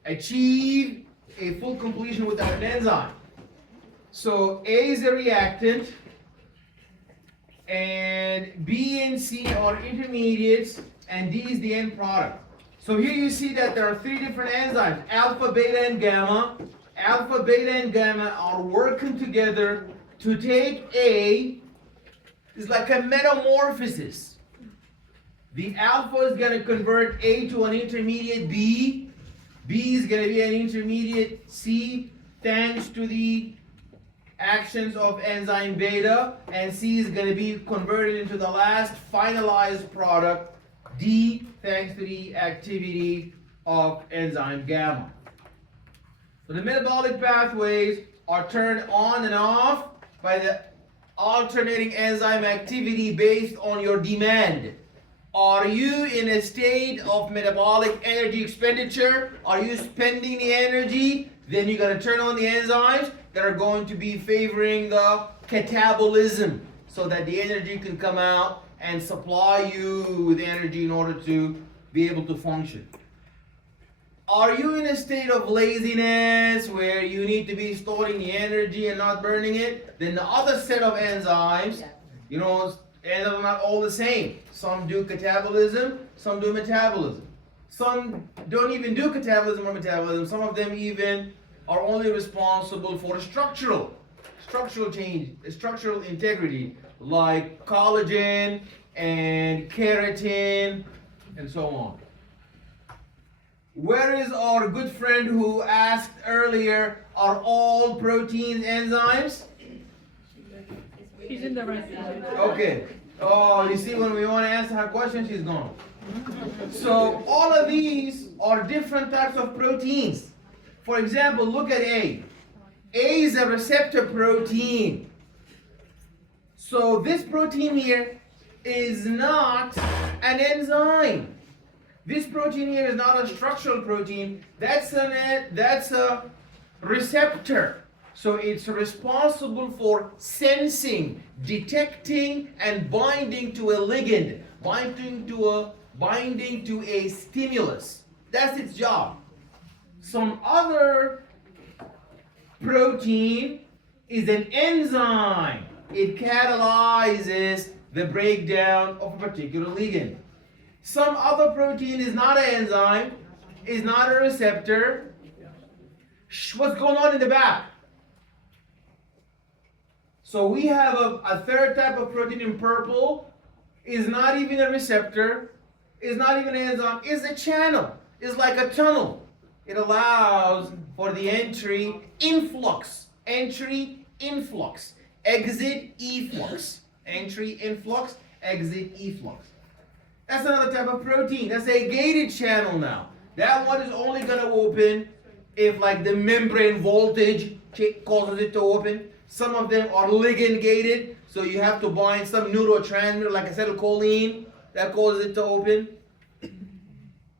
achieve a full completion without an enzyme. So A is a reactant, and B and C are intermediates, and D is the end product. So here you see that there are 3 different enzymes, alpha, beta, and gamma. Alpha, beta, and gamma are working together to take A. It's like a metamorphosis. The alpha is going to convert A to an intermediate B. B is going to be an intermediate C thanks to the actions of enzyme beta, and C is going to be converted into the last finalized product D thanks to the activity of enzyme gamma. So the metabolic pathways are turned on and off by the alternating enzyme activity based on your demand. Are you in a state of metabolic energy expenditure? Are you spending the energy? Then you're going to turn on the enzymes that are going to be favoring the catabolism so that the energy can come out and supply you with energy in order to be able to function. Are you in a state of laziness where you need to be storing the energy and not burning it? Then the other set of enzymes, enzymes are not all the same. Some do catabolism, some do metabolism. Some don't even do catabolism or metabolism. Some of them even are only responsible for structural change, structural integrity, like collagen and keratin and so on. Where is our good friend who asked earlier, are all proteins enzymes? She's in the right side. Okay. Oh, you see, when we want to answer her question, she's gone. So all of these are different types of proteins. For example, look at A. A is a receptor protein. So this protein here is not an enzyme. This protein here is not a structural protein. That's a receptor. So it's responsible for sensing, detecting, and binding to a ligand, binding to a stimulus. That's its job. Some other protein is an enzyme. It catalyzes the breakdown of a particular ligand. Some other protein is not an enzyme, is not a receptor. What's going on in the back? So we have a third type of protein in purple, is not even a receptor, is not even an enzyme, is a channel, is like a tunnel. It allows for the entry, influx, exit, efflux. Entry, influx, exit, efflux. That's another type of protein. That's a gated channel now. That one is only going to open if like the membrane voltage causes it to open. Some of them are ligand gated, So you have to bind some neurotransmitter like acetylcholine that causes it to open.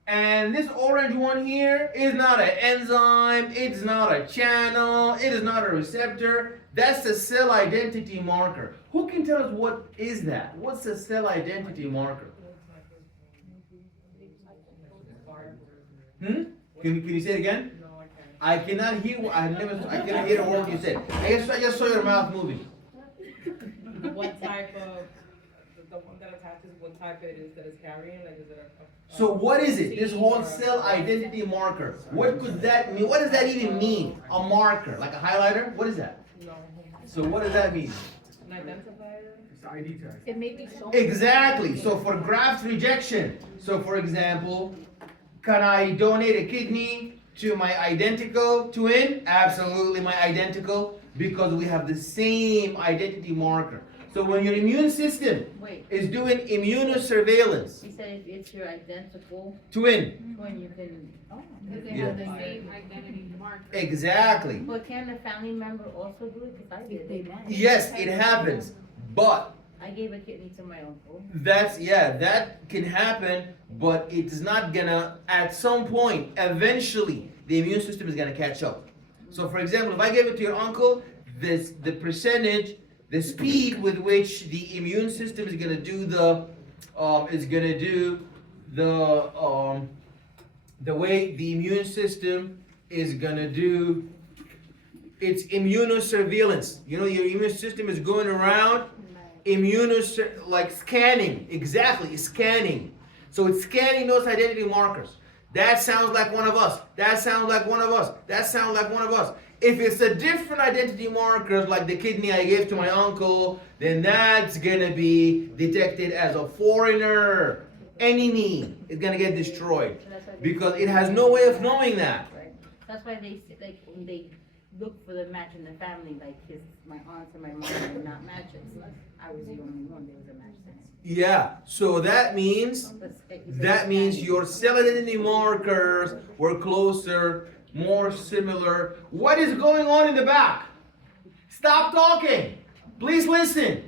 And this orange one here is not an enzyme, it's not a channel, it is not a receptor. That's the cell identity marker. Who can tell us what is that? What's the cell identity marker? Can you say it again? No, I can't. I cannot hear. I cannot hear a word you said. I just saw your mouth moving. What type of, the one that attaches, what type it is that it's carrying, like is it a? So what is it? This whole cell identity marker. What could that mean? What does that even mean? A marker, like a highlighter? What is that? No. So what does that mean? An identifier? It's the ID tag. It may be so. Exactly. So for graft rejection. So for example, can I donate a kidney to my identical twin? Absolutely, my identical, because we have the same identity marker. So when your immune system Wait, is doing immunosurveillance, you said if it's your identical twin, twin, you can, oh. Because they Yeah. have the same identity marker. exactly. But can the family member also do it? Because I did it. Yes, it happens, but I gave a kidney to my uncle. that can happen, but it's not gonna, at some point, eventually, the immune system is gonna catch up. So for example, if I gave it to your uncle, the percentage, the speed with which the immune system is gonna do the way the immune system is gonna do its immunosurveillance. You know, your immune system is going around like scanning, exactly, scanning. So it's scanning those identity markers. That sounds like one of us. That sounds like one of us. That sounds like one of us. If it's a different identity markers, like the kidney I gave to my uncle, then that's gonna be detected as a foreigner, enemy. It's gonna get destroyed So that's why they because say- it has no way of knowing that. Right. That's why they say, like, when they look for the match in the family, like my aunts and my mom did not matches. I was the only one, there was a match there. Yeah. So that means your cell identity markers were closer, more similar. What is going on in the back? Stop talking. Please listen.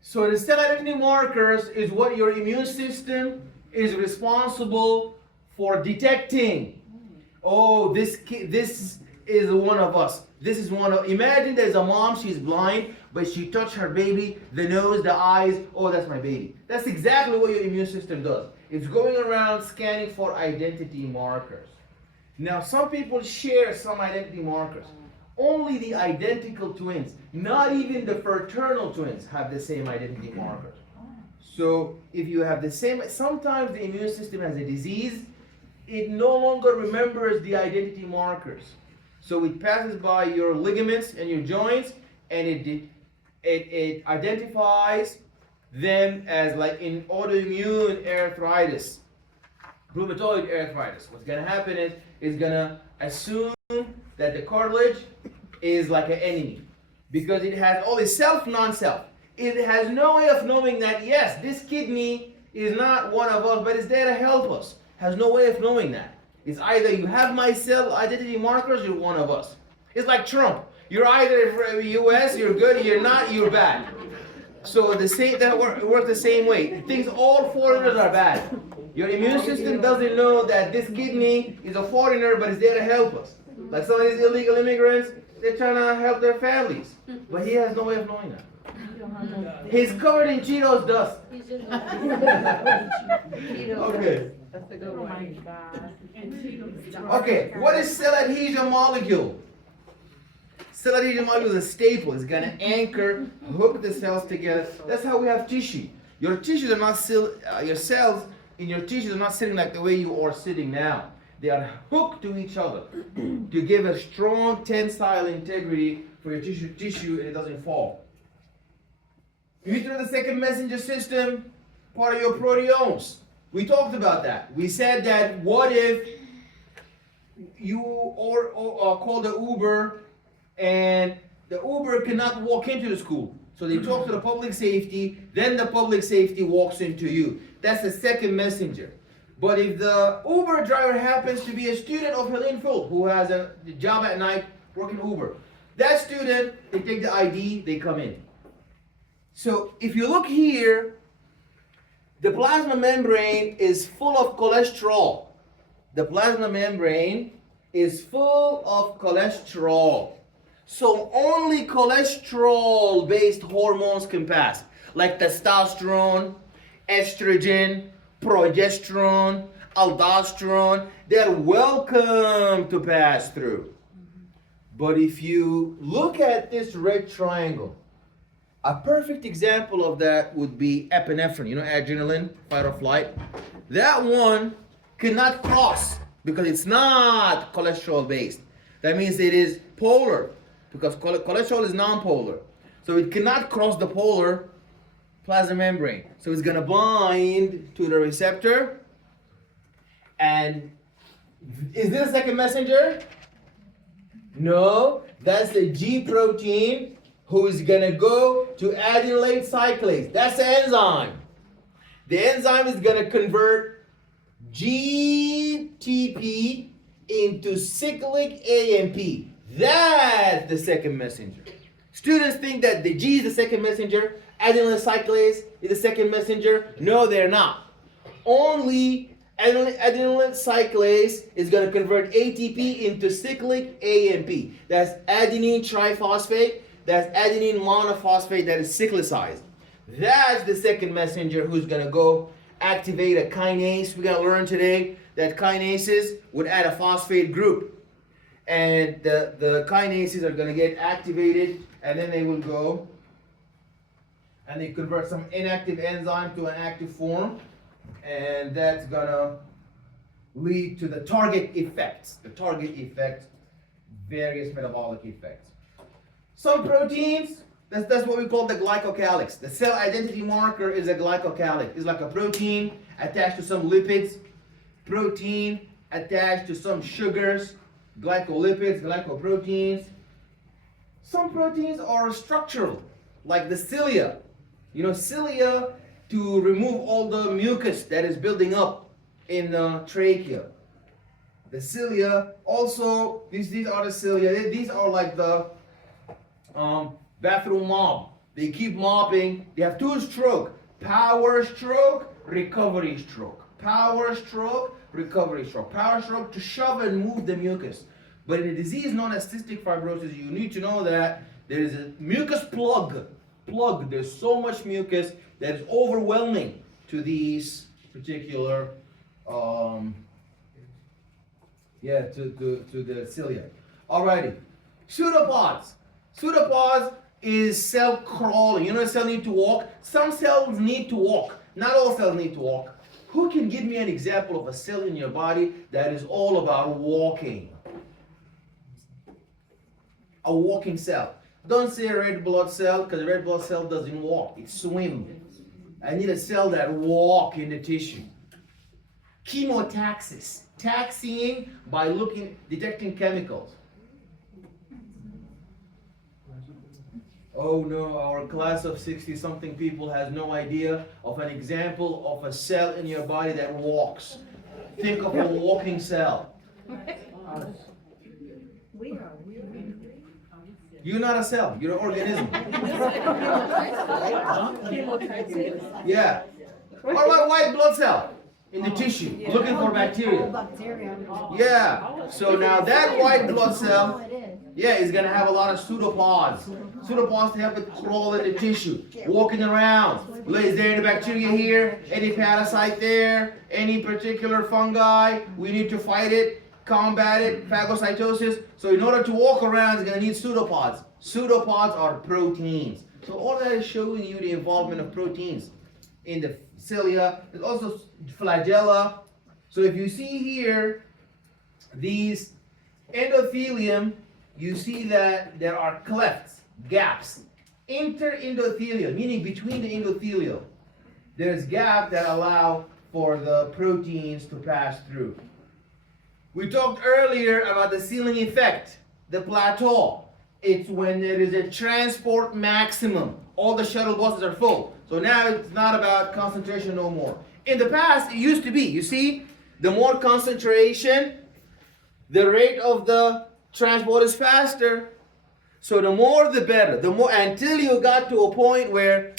So the cell identity markers is what your immune system is responsible for detecting. Oh, this is one of us. This is one of. Imagine there's a mom. She's blind, but she touched her baby, the nose, the eyes. Oh, that's my baby. That's exactly what your immune system does. It's going around scanning for identity markers. Now, some people share some identity markers. Only the identical twins, not even the fraternal twins, have the same identity markers. So, if you have the same, sometimes the immune system has a disease, it no longer remembers the identity markers. So it passes by your ligaments and your joints, and it identifies them as, like in autoimmune arthritis, rheumatoid arthritis. What's gonna happen is it's gonna assume that the cartilage is like an enemy because it has all this self, non-self. It has no way of knowing that yes, this kidney is not one of us, but it's there to help us. Has no way of knowing that. It's either you have my cell identity markers, you're one of us. It's like Trump. You're either US, you're good, you're not, you're bad. So that works the same way. It thinks all foreigners are bad. Your immune system doesn't know that this kidney is a foreigner, but it's there to help us. Like some of these illegal immigrants, they're trying to help their families. But he has no way of knowing that. He's covered in Cheetos dust. Okay. That's a good one. Okay, what is cell adhesion molecule? Cell adhesion molecule is a staple. It's gonna anchor, hook the cells together. That's how we have tissue. Your tissues are not your cells in your tissues are not sitting like the way you are sitting now. They are hooked to each other to give a strong tensile integrity for your tissue and it doesn't fall. You through the second messenger system, part of your proteomes. We talked about that. We said that what if you call the Uber and the Uber cannot walk into the school. So they talk to the public safety, then the public safety walks into you. That's the second messenger. But if the Uber driver happens to be a student of Helene Fulp, who has a job at night working Uber, That student, they take the ID, they come in. So if you look here, the plasma membrane is full of cholesterol. The plasma membrane is full of cholesterol. So only cholesterol-based hormones can pass, like testosterone, estrogen, progesterone, aldosterone. They're welcome to pass through. But if you look at this red triangle, a perfect example of that would be epinephrine, adrenaline, fight or flight. That one cannot cross because it's not cholesterol based. That means it is polar because cholesterol is non-polar. So it cannot cross the polar plasma membrane. So it's going to bind to the receptor. And is this a second messenger? No, that's the G protein who is going to go to adenylate cyclase. That's the enzyme. The enzyme is going to convert GTP into cyclic AMP. That's the second messenger. Students think that the G is the second messenger, adenylate cyclase is the second messenger. No, they're not. Only adenylate cyclase is going to convert ATP into cyclic AMP. That's adenine triphosphate. That's adenine monophosphate that is cyclicized. That's the second messenger who's going to go activate a kinase. We're going to learn today that kinases would add a phosphate group. And the kinases are going to get activated, and then they will go and they convert some inactive enzyme to an active form. And that's going to lead to the target effects. The target effect, various metabolic effects. Some proteins, that's what we call the glycocalyx. The cell identity marker is a glycocalyx. It's like a protein attached to some lipids, protein attached to some sugars, glycolipids, glycoproteins. Some proteins are structural, like the cilia. Cilia to remove all the mucus that is building up in the trachea. The cilia, also, these are the cilia. These are like the bathroom mop. They keep mopping. They have two strokes: power stroke, recovery stroke. Power stroke, recovery stroke. Power stroke to shove and move the mucus. But in a disease known as cystic fibrosis, you need to know that there is a mucus plug. There's so much mucus that is overwhelming to these particular to the cilia. Alrighty. Pseudopods. Pseudopods is cell crawling. A cell need to walk. Some cells need to walk. Not all cells need to walk. Who can give me an example of a cell in your body that is all about walking? A walking cell. Don't say a red blood cell, because a red blood cell doesn't walk. It swims. I need a cell that walks in the tissue. Chemotaxis. Taxiing by detecting chemicals. Oh no, our class of 60-something people has no idea of an example of a cell in your body that walks. Think of a walking cell. You're not a cell, you're an organism. Yeah. Or a white blood cell in the tissue, looking for bacteria. Yeah. So now that white blood cell, is going to have a lot of pseudopods. Pseudopods to help it crawl in the tissue, walking around. Is there any bacteria here? Any parasite there? Any particular fungi? We need to fight it, combat it, phagocytosis. So in order to walk around, it's going to need pseudopods. Pseudopods are proteins. So all that is showing you the involvement of proteins in the cilia. There's also flagella. So if you see here, these endothelium, you see that there are clefts, gaps. Interendothelial, meaning between the endothelial. There's gaps that allow for the proteins to pass through. We talked earlier about the ceiling effect, the plateau. It's when there is a transport maximum. All the shuttle buses are full. So now it's not about concentration no more. In the past, it used to be. You see, the more concentration, the rate of the transport is faster. So the more the better. The more until you got to a point where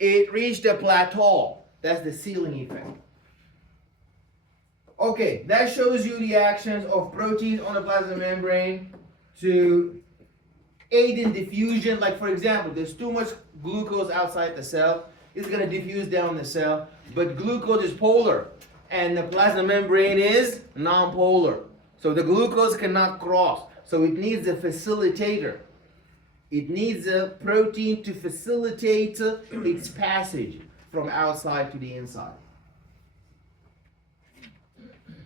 it reached a plateau. That's the ceiling effect. Okay, that shows you the actions of proteins on the plasma membrane to aid in diffusion. Like for example, there's too much glucose outside the cell. It's going to diffuse down the cell. But glucose is polar and the plasma membrane is non-polar. So the glucose cannot cross. So it needs a facilitator. It needs a protein to facilitate its passage from outside to the inside.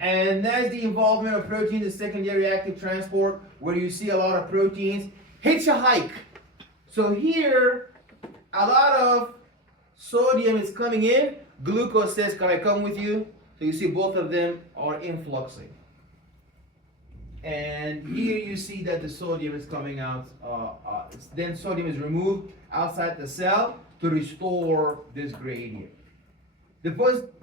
And that's the involvement of proteins in secondary active transport, where you see a lot of proteins hitchhike. So here, a lot of sodium is coming in. Glucose says, "Can I come with you?" So you see both of them are influxing. And here you see that the sodium is coming out. Then sodium is removed outside the cell to restore this gradient. The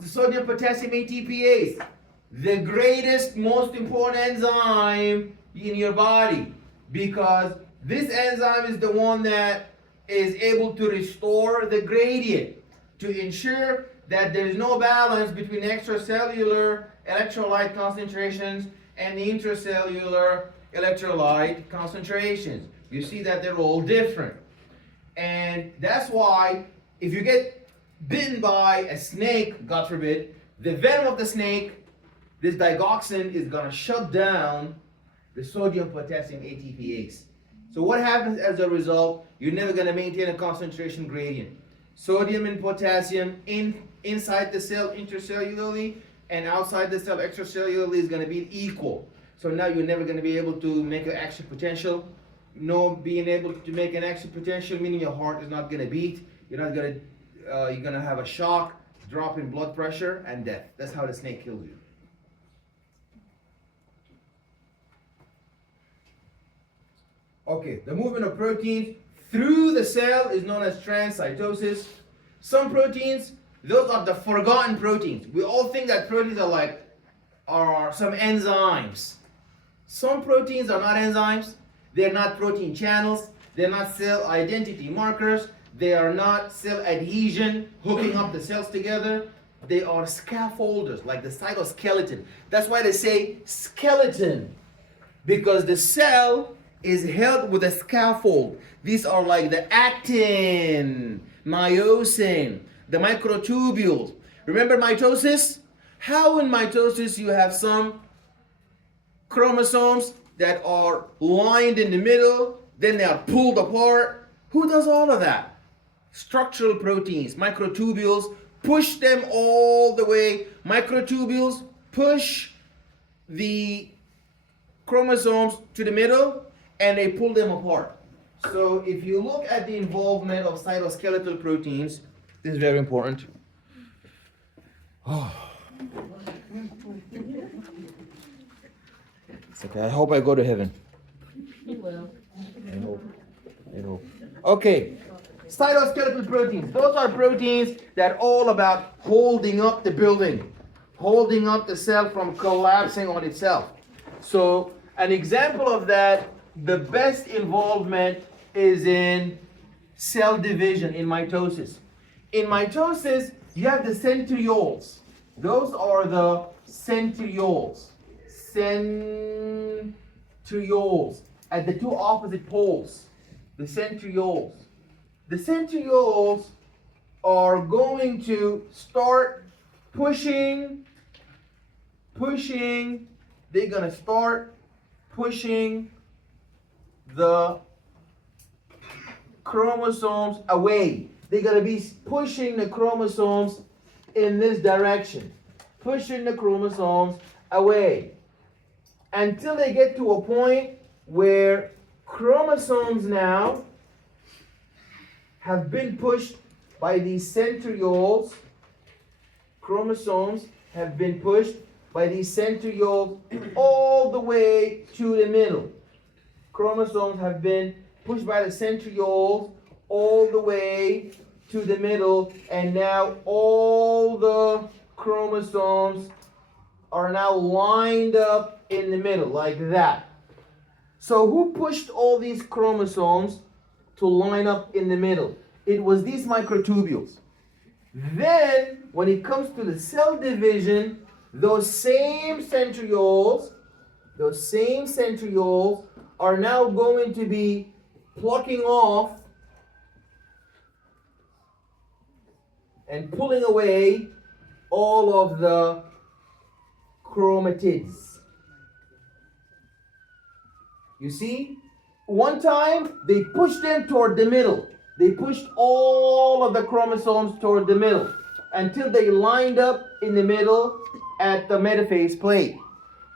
sodium potassium ATPase, the greatest, most important enzyme in your body, because this enzyme is the one that is able to restore the gradient to ensure that there is no balance between extracellular electrolyte concentrations and the intracellular electrolyte concentrations. You see that they're all different. And that's why if you get bitten by a snake, God forbid, the venom of the snake, this digoxin is going to shut down the sodium potassium ATPase. So what happens as a result? You're never going to maintain a concentration gradient. Sodium and potassium inside the cell intracellularly and outside the cell extracellularly is going to be equal. So now you're never going to be able to make an action potential. No being able to make an action potential, meaning your heart is not going to beat. You're going to have a shock, drop in blood pressure, and death. That's how the snake kills you. Okay, the movement of proteins through the cell is known as transcytosis. Some proteins, those are the forgotten proteins. We all think that proteins are some enzymes. Some proteins are not enzymes. They're not protein channels. They're not cell identity markers. They are not cell adhesion, hooking up the cells together. They are scaffolders, like the cytoskeleton. That's why they say skeleton, because the cell is held with a scaffold. These are like the actin, myosin, the microtubules. Remember mitosis? How in mitosis you have some chromosomes that are lined in the middle, then they are pulled apart. Who does all of that? Structural proteins, microtubules, push them all the way. Microtubules push the chromosomes to the middle and they pull them apart. So if you look at the involvement of cytoskeletal proteins, this is very important. Oh. It's okay. I hope I go to heaven. You will. I hope. Okay. Cytoskeletal proteins. Those are proteins that are all about holding up the building, holding up the cell from collapsing on itself. So an example of that, the best involvement is in cell division, in mitosis. In mitosis, you have the centrioles. Those are the centrioles. Centrioles at the two opposite poles. The centrioles. The centrioles are going to start pushing. They're going to start pushing the chromosomes away. They're going to be pushing the chromosomes in this direction. Pushing the chromosomes away. Until they get to a point where chromosomes now have been pushed by these centrioles. Chromosomes have been pushed by these centrioles all the way to the middle. Chromosomes have been pushed by the centrioles all the way to the middle, and now all the chromosomes are now lined up in the middle like that. So who pushed all these chromosomes to line up in the middle? It was these microtubules. Then, when it comes to the cell division, those same centrioles are now going to be plucking off and pulling away all of the chromatids. You see? One time, they pushed them toward the middle. They pushed all of the chromosomes toward the middle until they lined up in the middle at the metaphase plate.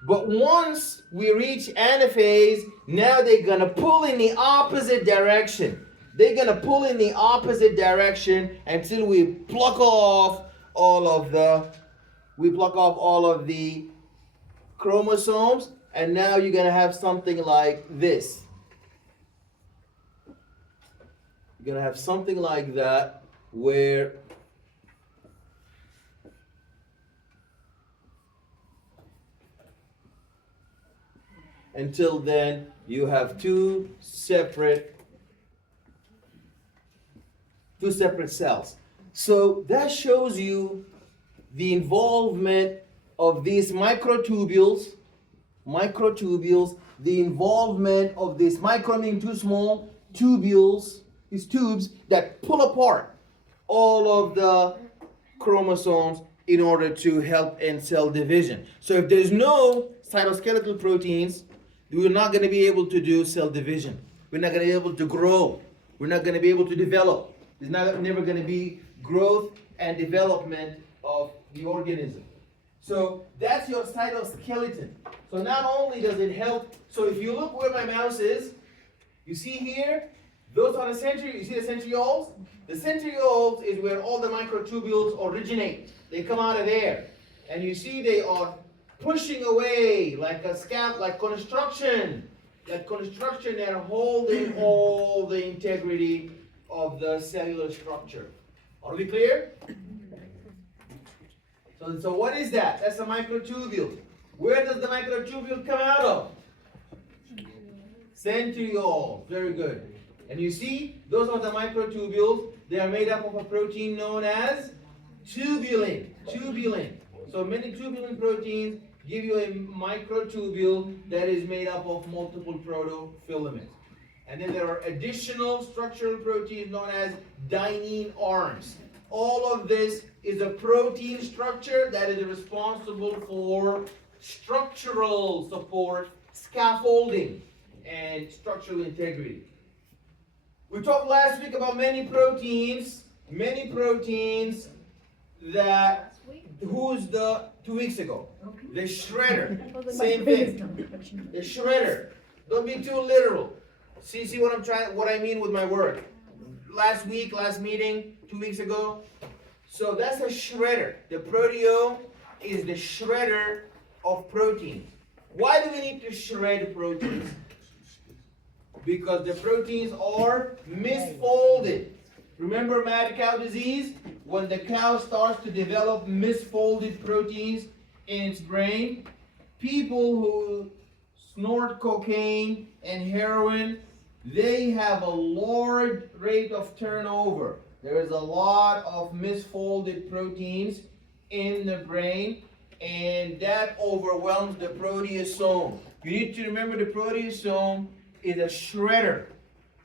But once we reach anaphase, now they're gonna pull in the opposite direction. They're gonna pull in the opposite direction until we pluck off all of the chromosomes, and now you're gonna have something like this. You're gonna have something like that where until then you have two separate cells. So that shows you the involvement of these microtubules, the involvement of these micro meaning too small tubules, these tubes that pull apart all of the chromosomes in order to help in cell division. So if there's no cytoskeletal proteins, we're not going to be able to do cell division. We're not going to be able to grow. We're not going to be able to develop. There's never going to be growth and development of the organism. So that's your cytoskeleton. So not only does it help, so if you look where my mouse is, you see here, those are the centrioles. You see the centrioles? The centrioles is where all the microtubules originate. They come out of there. And you see they are pushing away like a scalp, like construction. Like construction, they're holding all the integrity of the cellular structure. Are we clear? So what is that? That's a microtubule. Where does the microtubule come out of? Centriole. Very good. And you see, those are the microtubules. They are made up of a protein known as tubulin. Tubulin. So many tubulin proteins give you a microtubule that is made up of multiple protofilaments. And then there are additional structural proteins known as dynein arms. All of this is a protein structure that is responsible for structural support, scaffolding, and structural integrity. We talked last week about many proteins that, 2 weeks ago? The shredder, same thing. The shredder. Don't be too literal. See what I mean with my word. Last week, last meeting, 2 weeks ago. So that's a shredder. The proteome is the shredder of proteins. Why do we need to shred proteins? Because the proteins are misfolded. Remember mad cow disease? When the cow starts to develop misfolded proteins in its brain, people who snort cocaine and heroin, they have a large rate of turnover. There is a lot of misfolded proteins in the brain, and that overwhelms the proteasome. You need to remember the proteasome is a shredder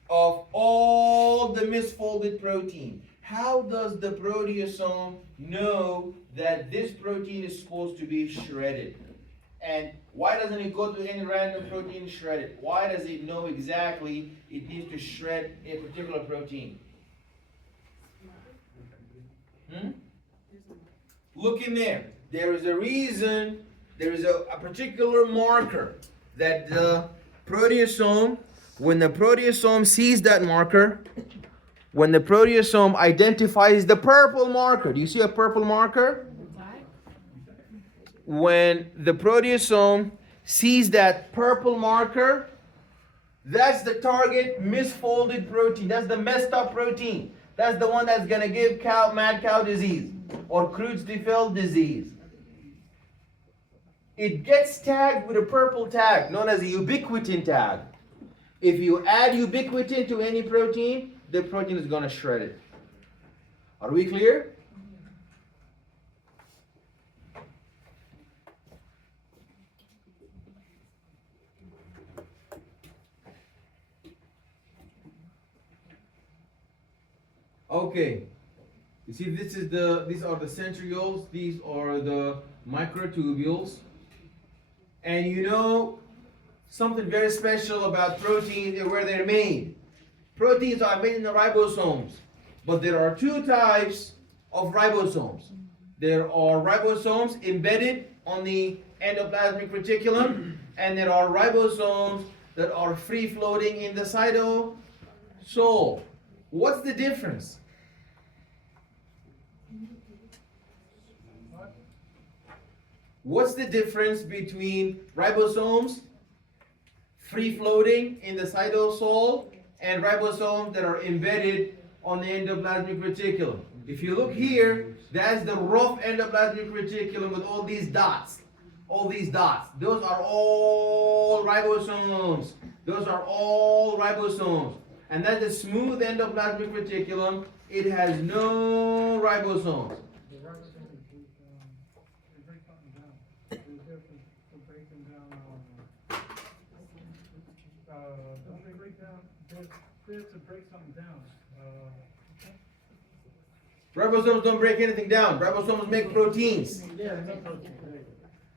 of all the misfolded protein. How does the proteasome know that this protein is supposed to be shredded? And why doesn't it go to any random protein and shred it? Why does it know exactly it needs to shred a particular protein? Look in there. There is a reason, there is a particular marker that the proteasome, when the proteasome sees that marker, when the proteasome identifies the purple marker, do you see a purple marker? When the proteasome sees that purple marker, that's the target misfolded protein. That's the messed up protein. That's the one that's going to give mad cow disease or Creutzfeldt disease. it gets tagged with a purple tag known as a ubiquitin tag. If you add ubiquitin to any protein, the protein is going to shred it. Are we clear? Okay. You see, these are the centrioles, these are the microtubules. And you know something very special about proteins and where they're made. Proteins are made in the ribosomes, but there are two types of ribosomes. There are ribosomes embedded on the endoplasmic reticulum, and there are ribosomes that are free floating in the cytosol. What's the difference? What's the difference between ribosomes free floating in the cytosol and ribosomes that are embedded on the endoplasmic reticulum? If you look here, that's the rough endoplasmic reticulum with all these dots. All these dots. Those are all ribosomes. Those are all ribosomes. And that's the smooth endoplasmic reticulum. It has no ribosomes. The ribosomes, they break something down. There's a difference to breaking down, don't they break down, there's to break something down. Ribosomes don't break anything down. Ribosomes make proteins. Yeah, no protein.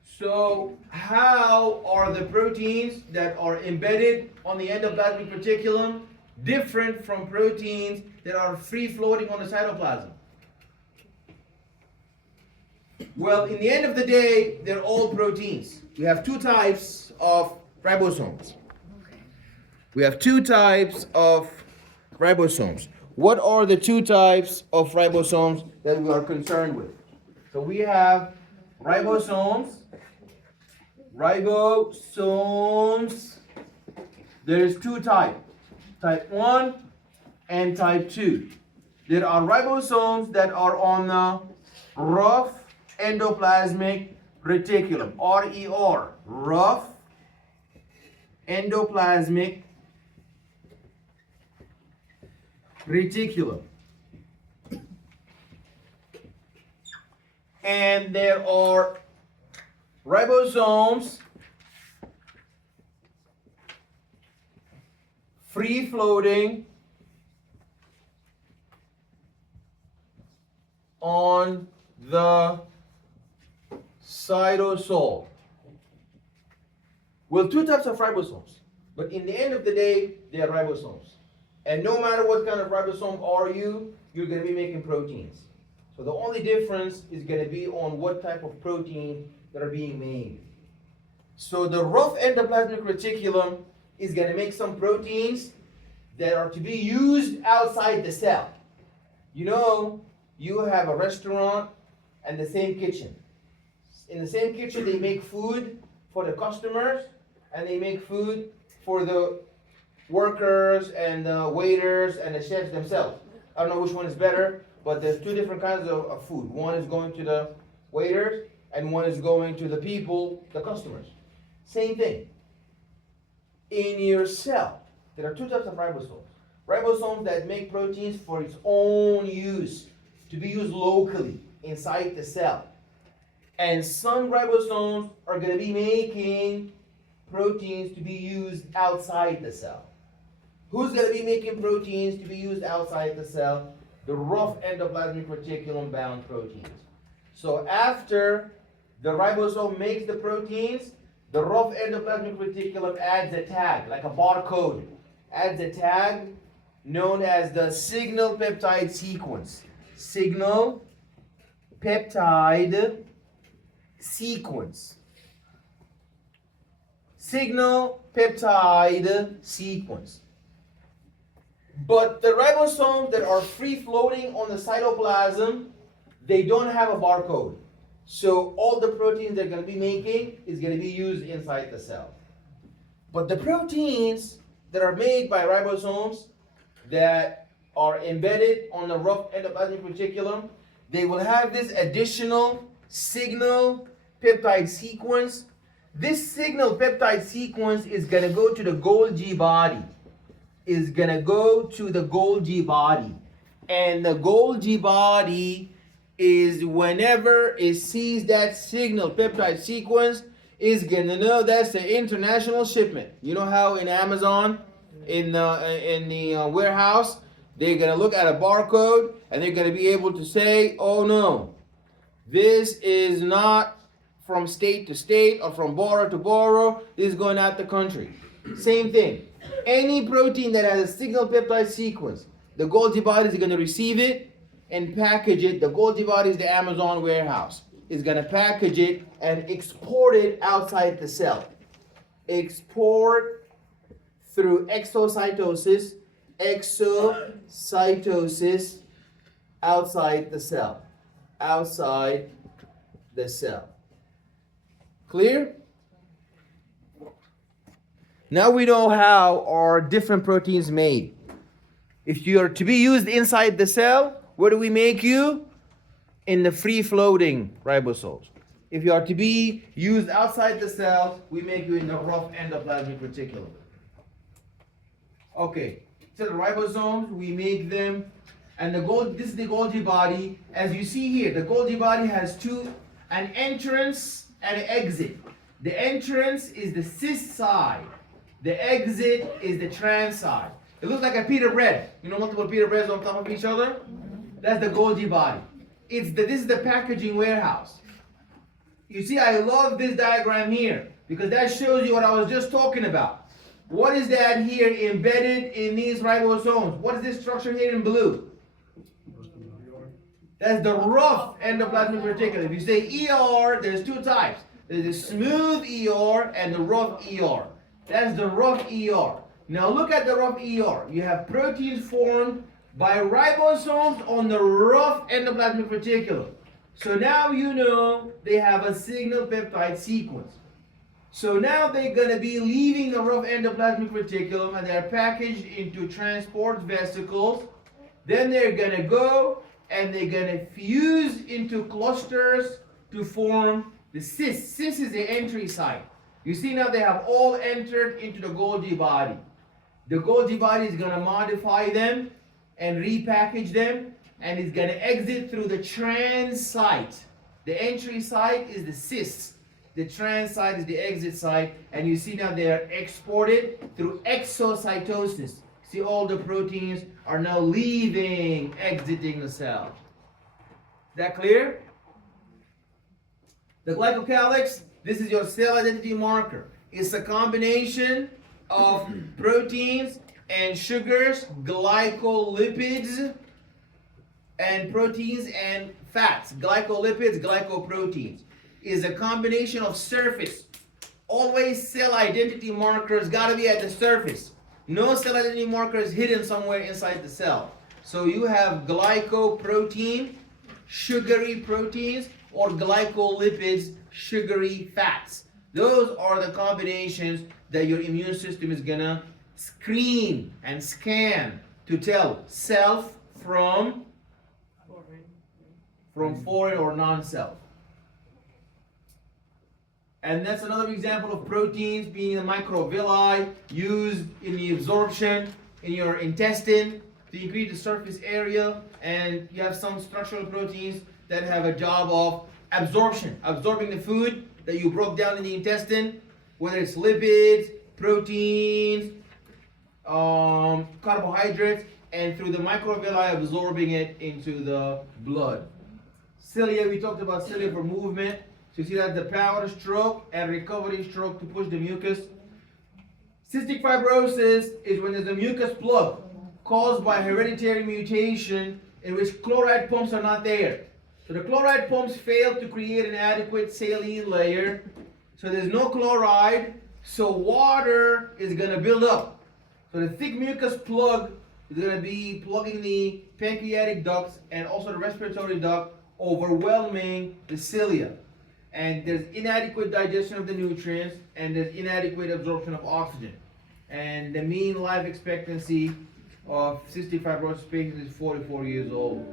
So how are the proteins that are embedded on the endoplasmic reticulum different from proteins that are free floating on the cytoplasm? Well, in the end of the day, they're all proteins. We have two types of ribosomes. We have two types of ribosomes. What are the two types of ribosomes that we are concerned with? So we have ribosomes. Ribosomes, there's two types, type 1 and type 2. There are ribosomes that are on the rough endoplasmic reticulum, RER, rough endoplasmic reticulum. And there are ribosomes free floating on the cytosol. Well, two types of ribosomes, but in the end of the day, they are ribosomes. And no matter what kind of ribosome are you, you're going to be making proteins. So the only difference is going to be on what type of protein that are being made. So the rough endoplasmic reticulum is going to make some proteins that are to be used outside the cell. You know, you have a restaurant and the same kitchen. In the same kitchen, they make food for the customers and they make food for the workers and the waiters and the chefs themselves. I don't know which one is better, but there's two different kinds of food. One is going to the waiters and one is going to the people, the customers. Same thing. In your cell, there are two types of ribosomes. Ribosomes that make proteins for its own use, to be used locally inside the cell. And some ribosomes are going to be making proteins to be used outside the cell. Who's going to be making proteins to be used outside the cell? The rough endoplasmic reticulum bound proteins. So after the ribosome makes the proteins, the rough endoplasmic reticulum adds a tag, like a barcode, adds a tag known as the signal peptide sequence. Signal peptide sequence. Signal peptide sequence. But the ribosomes that are free floating on the cytoplasm, they don't have a barcode. So all the proteins they're going to be making is going to be used inside the cell. But the proteins that are made by ribosomes that are embedded on the rough endoplasmic reticulum, they will have this additional signal peptide sequence This signal peptide sequence is going to go to the Golgi body. Is going to go to the Golgi body. And the Golgi body is whenever it sees that signal peptide sequence, is going to know that's the international shipment. You know how in Amazon, in the warehouse, they're going to look at a barcode and they're going to be able to say, oh no, this is not from state to state or from borough to borough. This is going out the country. Same thing. Any protein that has a signal peptide sequence, the Golgi body is going to receive it and package it. The Golgi body is the Amazon warehouse. Is going to package it and export it outside the cell. Export through exocytosis. Exocytosis outside the cell. Outside the cell. Clear? Now we know how are different proteins made. If you are to be used inside the cell, where do we make you? In the free-floating ribosomes. If you are to be used outside the cell, we make you in the rough endoplasmic reticulum. Okay, so the ribosomes, we make them, and this is the Golgi body. As you see here, the Golgi body has an entrance and an exit. The entrance is the cis side. The exit is the trans side. It looks like a pita bread. You know, multiple pita breads on top of each other? That's the Golgi body. This is the packaging warehouse. You see, I love this diagram here because that shows you what I was just talking about. What is that here embedded in these ribosomes? What is this structure here in blue? That's the rough endoplasmic reticulum. If you say ER, there's two types. There's the smooth ER and the rough ER. That's the rough ER. Now look at the rough ER. You have proteins formed by ribosomes on the rough endoplasmic reticulum. So now you know they have a signal peptide sequence. So now they're going to be leaving the rough endoplasmic reticulum and they're packaged into transport vesicles. Then they're going to go and they're going to fuse into clusters to form the cis. Cis is the entry site. You see now they have all entered into the Golgi body. The Golgi body is going to modify them and repackage them, and it's going to exit through the trans site. The entry site is the cis. The trans site is the exit site, and you see now they are exported through exocytosis. See, all the proteins are now leaving, exiting the cell. Is that clear? The glycocalyx, this is your cell identity marker. It's a combination of proteins and sugars, glycolipids, and proteins and fats. Glycolipids, glycoproteins. Is a combination of surface. Always cell identity markers got to be at the surface. No cell identity marker is hidden somewhere inside the cell. So you have glycoprotein, sugary proteins, or glycolipids, sugary fats. Those are the combinations that your immune system is gonna screen and scan to tell self from foreign or non-self. And that's another example of proteins being the microvilli used in the absorption in your intestine to increase the surface area. And you have some structural proteins that have a job of absorbing the food that you broke down in the intestine, whether it's lipids, proteins, carbohydrates, and through the microvilli absorbing it into the blood. Cilia, we talked about cilia for movement. So you see that the power stroke and recovery stroke to push the mucus. Cystic fibrosis is when there's a mucus plug caused by hereditary mutation in which chloride pumps are not there. So the chloride pumps fail to create an adequate saline layer. So there's no chloride, so water is going to build up. So the thick mucus plug is going to be plugging the pancreatic ducts and also the respiratory duct, overwhelming the cilia. And there's inadequate digestion of the nutrients, and there's inadequate absorption of oxygen. And the mean life expectancy of cystic fibrosis patients is 44 years old.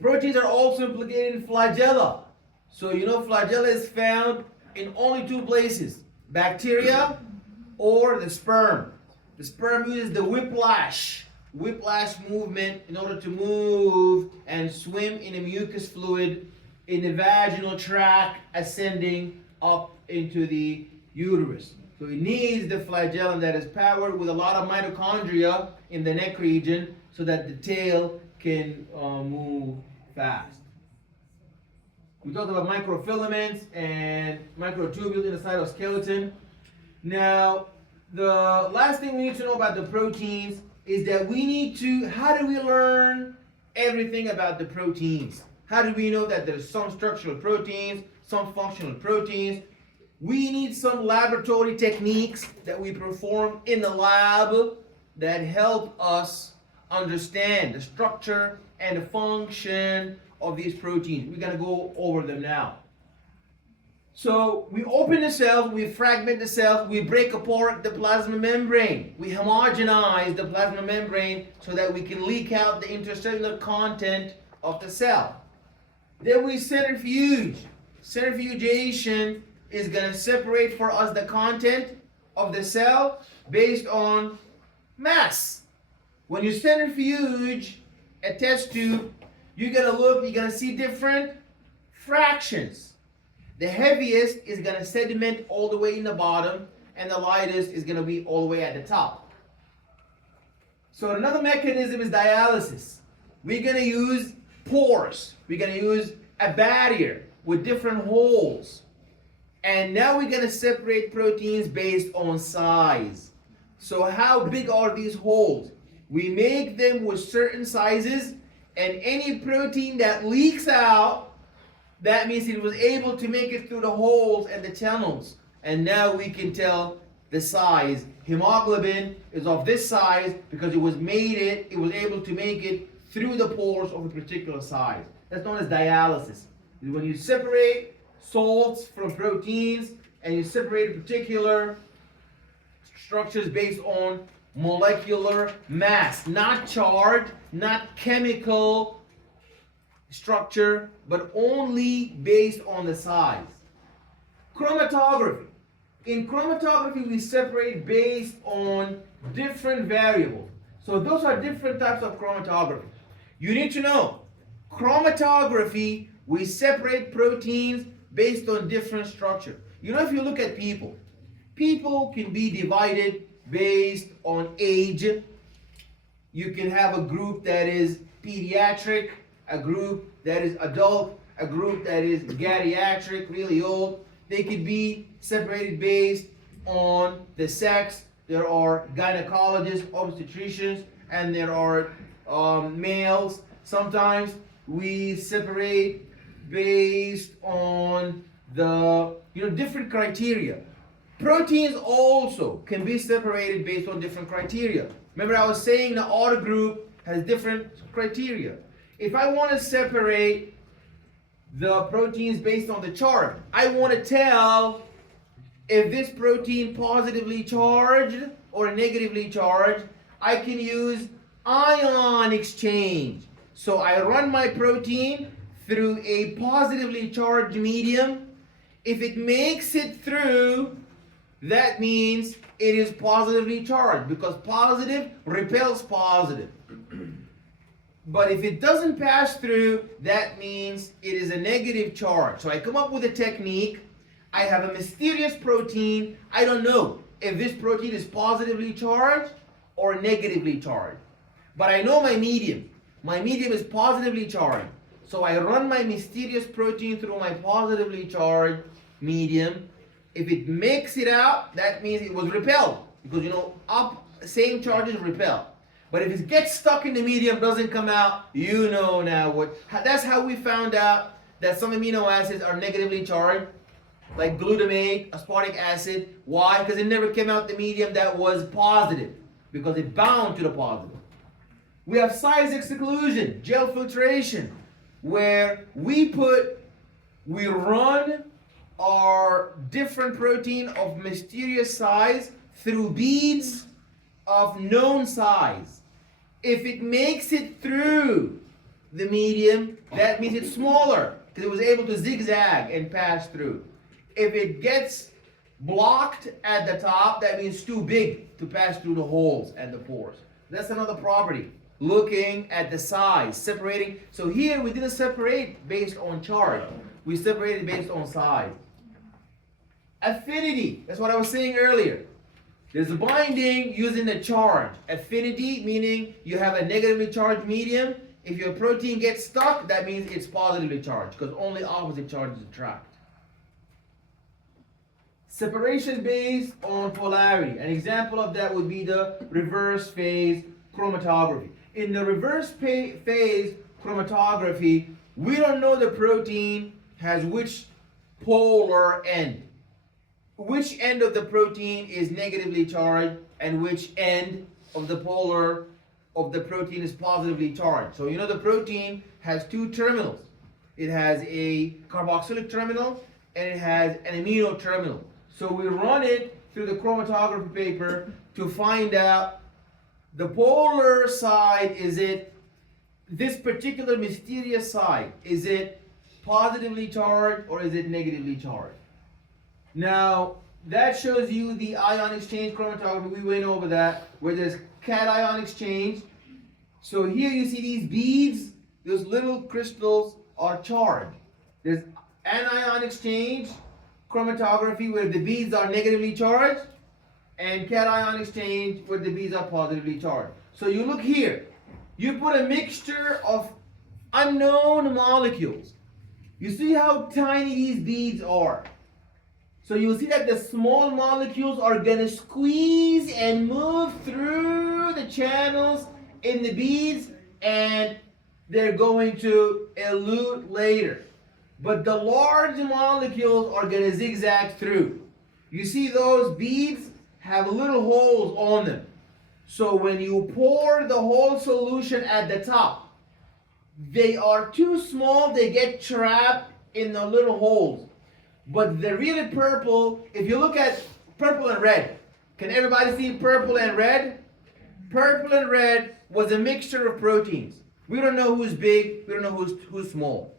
Proteins are also implicated in flagella. So you know flagella is found in only two places, bacteria or the sperm. The sperm uses the whiplash movement in order to move and swim in a mucus fluid in the vaginal tract ascending up into the uterus. So it needs the flagellum that is powered with a lot of mitochondria in the neck region so that the tail can move fast. We talked about microfilaments and microtubules in the cytoskeleton. Now, the last thing we need to know about the proteins is that how do we learn everything about the proteins? How do we know that there's some structural proteins, some functional proteins? We need some laboratory techniques that we perform in the lab that help us understand the structure and the function of these proteins. We're going to go over them now. So we open the cells, we fragment the cells, we break apart the plasma membrane. We homogenize the plasma membrane so that we can leak out the intercellular content of the cell. Then we centrifuge. Centrifugation is going to separate for us the content of the cell based on mass. When you centrifuge a test tube, you're going to see different fractions. The heaviest is going to sediment all the way in the bottom, and the lightest is going to be all the way at the top. So another mechanism is dialysis. We're going to use pores. We're going to use a barrier with different holes. And now we're going to separate proteins based on size. So how big are these holes? We make them with certain sizes, and any protein that leaks out, that means it was able to make it through the holes and the channels. And now we can tell the size. Hemoglobin is of this size because it was able to make it through the pores of a particular size. That's known as dialysis. When you separate salts from proteins and you separate particular structures based on molecular mass, not charge, not chemical structure, but only based on the size. Chromatography. In chromatography, we separate based on different variables. So those are different types of chromatography. You need to know, chromatography, we separate proteins based on different structure. You know, if you look at people can be divided based on age. You can have a group that is pediatric, a group that is adult, a group that is geriatric, really old. They could be separated based on the sex. There are gynecologists, obstetricians, and there are males. Sometimes we separate based on the different criteria. Proteins also can be separated based on different criteria. Remember, I was saying the R group has different criteria. If I want to separate the proteins based on the chart, I want to tell if this protein positively charged or negatively charged. I can use ion exchange. So I run my protein through a positively charged medium. If it makes it through, that means it is positively charged, because positive repels positive. But if it doesn't pass through, that means it is a negative charge. So I come up with a technique. I have a mysterious protein. I don't know if this protein is positively charged or negatively charged. But I know my medium. My medium is positively charged. So I run my mysterious protein through my positively charged medium. If it makes it out, that means it was repelled. Because same charges repel. But if it gets stuck in the medium, doesn't come out, you know now what. That's how we found out that some amino acids are negatively charged, like glutamate, aspartic acid. Why? Because it never came out the medium that was positive, because it bound to the positive. We have size exclusion, gel filtration, where we run our different protein of mysterious size through beads of known size. If it makes it through the medium, that means it's smaller. because it was able to zigzag and pass through. If it gets blocked at the top, that means too big to pass through the holes and the pores. That's another property. Looking at the size, separating. So here we didn't separate based on charge. We separated based on size. Affinity, that's what I was saying earlier. There's a binding using the charge. Affinity meaning you have a negatively charged medium. If your protein gets stuck, that means it's positively charged because only opposite charges attract. Separation based on polarity. An example of that would be the reverse phase chromatography. In the reverse phase chromatography, we don't know the protein has which polar end. Which end of the protein is negatively charged and which end of the polar of the protein is positively charged. So you know the protein has two terminals. It has a carboxylic terminal and it has an amino terminal. So we run it through the chromatography paper to find out the polar side, is it this particular mysterious side, is it positively charged or is it negatively charged? Now, that shows you the ion exchange chromatography. We went over that, where there's cation exchange. So here you see these beads, those little crystals are charged. There's anion exchange chromatography, where the beads are negatively charged, and cation exchange, where the beads are positively charged. So you look here, you put a mixture of unknown molecules. You see how tiny these beads are. So you'll see that the small molecules are going to squeeze and move through the channels in the beads, and they're going to elute later. But the large molecules are going to zigzag through. You see those beads have little holes on them. So when you pour the whole solution at the top, they are too small, they get trapped in the little holes. But the really purple, if you look at purple and red, can everybody see purple and red? Purple and red was a mixture of proteins. We don't know who's big, we don't know who's small.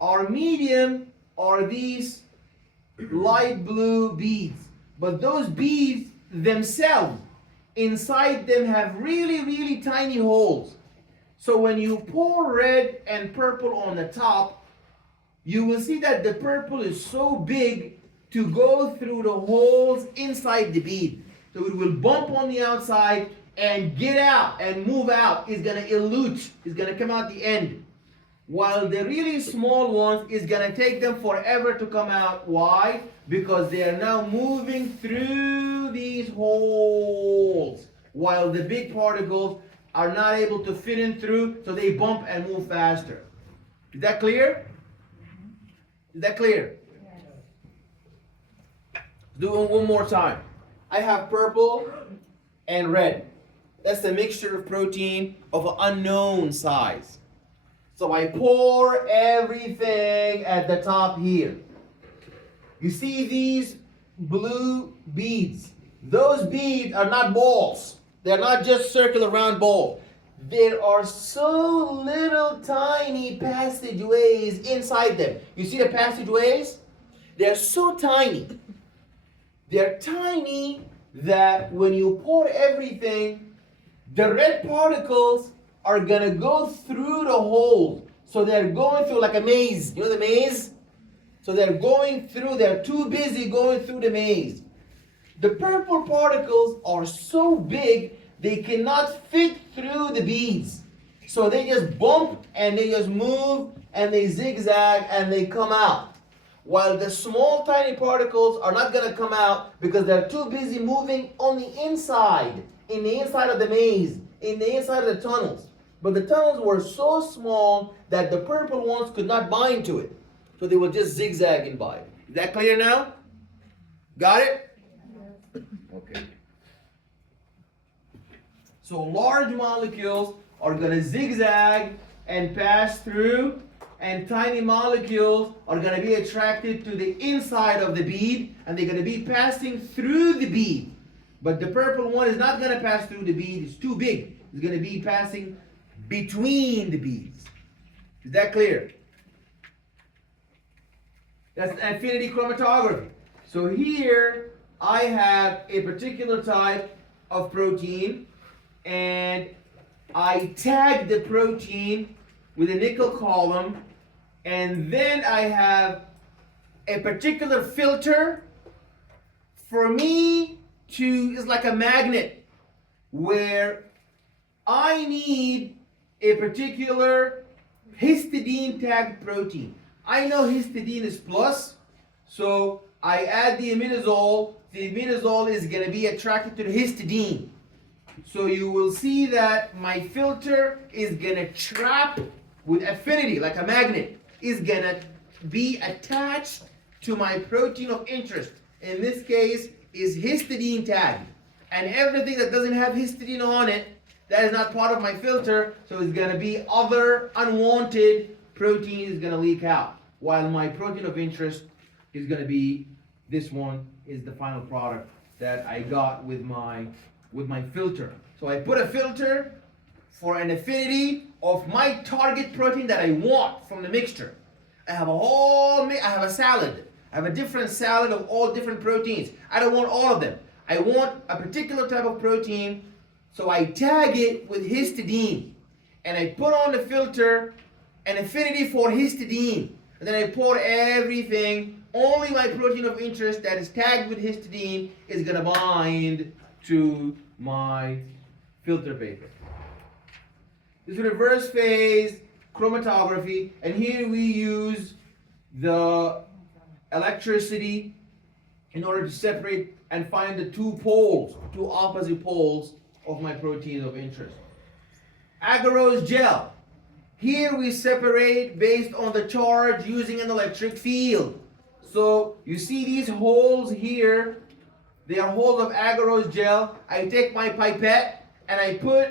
Our medium are these light blue beads. But those beads themselves, inside them have really, really tiny holes. So when you pour red and purple on the top, you will see that the purple is so big to go through the holes inside the bead. So it will bump on the outside and get out and move out. It's going to elute. It's going to come out the end. While the really small ones is going to take them forever to come out. Why? Because they are now moving through these holes. While the big particles are not able to fit in through, so they bump and move faster. Is that clear? Is that clear? Yes. Do it one more time. I have purple and red. That's the mixture of protein of an unknown size. So I pour everything at the top here. You see these blue beads. Those beads are not balls. They're not just circular round balls. There are so little tiny passageways inside them. You see the passageways? They're so tiny. They're tiny that when you pour everything, the red particles are going to go through the holes. So they're going through like a maze. You know the maze? So they're going through, they're too busy going through the maze. The purple particles are so big, they cannot fit through the beads. So they just bump and they just move and they zigzag and they come out. While the small tiny particles are not going to come out because they're too busy moving on the inside, in the inside of the maze, in the inside of the tunnels. But the tunnels were so small that the purple ones could not bind to it. So they were just zigzagging by it. Is that clear now? Got it? Okay. So large molecules are going to zigzag and pass through, and tiny molecules are going to be attracted to the inside of the bead, and they're going to be passing through the bead. But the purple one is not going to pass through the bead. It's too big. It's going to be passing between the beads. Is that clear? That's affinity chromatography. So here I have a particular type of protein, and I tag the protein with a nickel column, and then I have a particular filter for me to, it's like a magnet where I need a particular histidine tagged protein. I know histidine is plus, so I add the imidazole. The imidazole is going to be attracted to the histidine. So you will see that my filter is going to trap with affinity, like a magnet, is going to be attached to my protein of interest. In this case, is histidine tagged. And everything that doesn't have histidine on it, that is not part of my filter, so it's going to be other unwanted protein is going to leak out. While my protein of interest is going to be, this one is the final product that I got with my filter. So I put a filter for an affinity of my target protein that I want from the mixture. I have a salad. I have a different salad of all different proteins. I don't want all of them. I want a particular type of protein, so I tag it with histidine. And I put on the filter an affinity for histidine. And then I pour everything. Only my protein of interest that is tagged with histidine is going to bind to my filter paper. This is reverse phase chromatography, and here we use the electricity in order to separate and find the two opposite poles of my protein of interest. Agarose gel. Here we separate based on the charge using an electric field. So you see these holes here, they are holes of agarose gel. I take my pipette and I put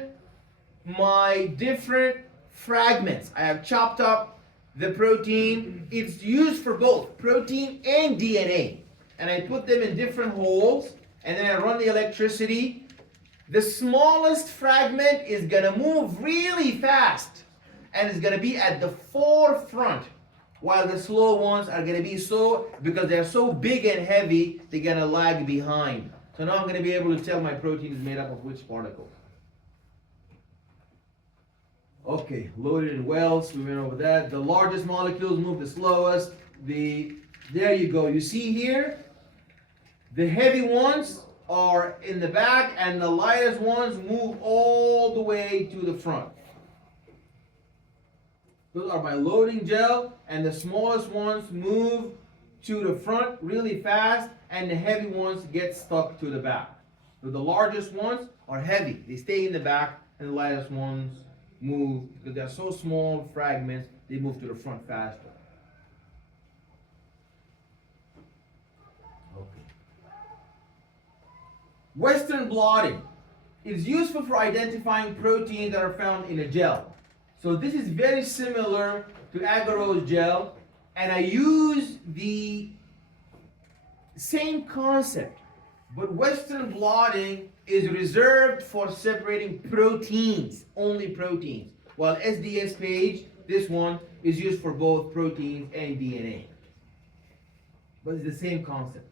my different fragments. I have chopped up the protein. It's used for both protein and DNA. And I put them in different holes, and then I run the electricity. The smallest fragment is going to move really fast and is going to be at the forefront, while the slow ones are going to be because they're so big and heavy, they're going to lag behind. So now I'm going to be able to tell my protein is made up of which particles. Okay, loaded in wells, we went over that. The largest molecules move the slowest. There you go. You see here, the heavy ones are in the back, and the lightest ones move all the way to the front. Those are my loading gel, and the smallest ones move to the front really fast, and the heavy ones get stuck to the back. So the largest ones are heavy. They stay in the back, and the lightest ones move, because they're so small fragments, they move to the front faster. Western blotting is useful for identifying proteins that are found in a gel. So this is very similar to agarose gel, and I use the same concept, but Western blotting is reserved for separating proteins, only proteins, while SDS page, this one, is used for both proteins and DNA. But it's the same concept.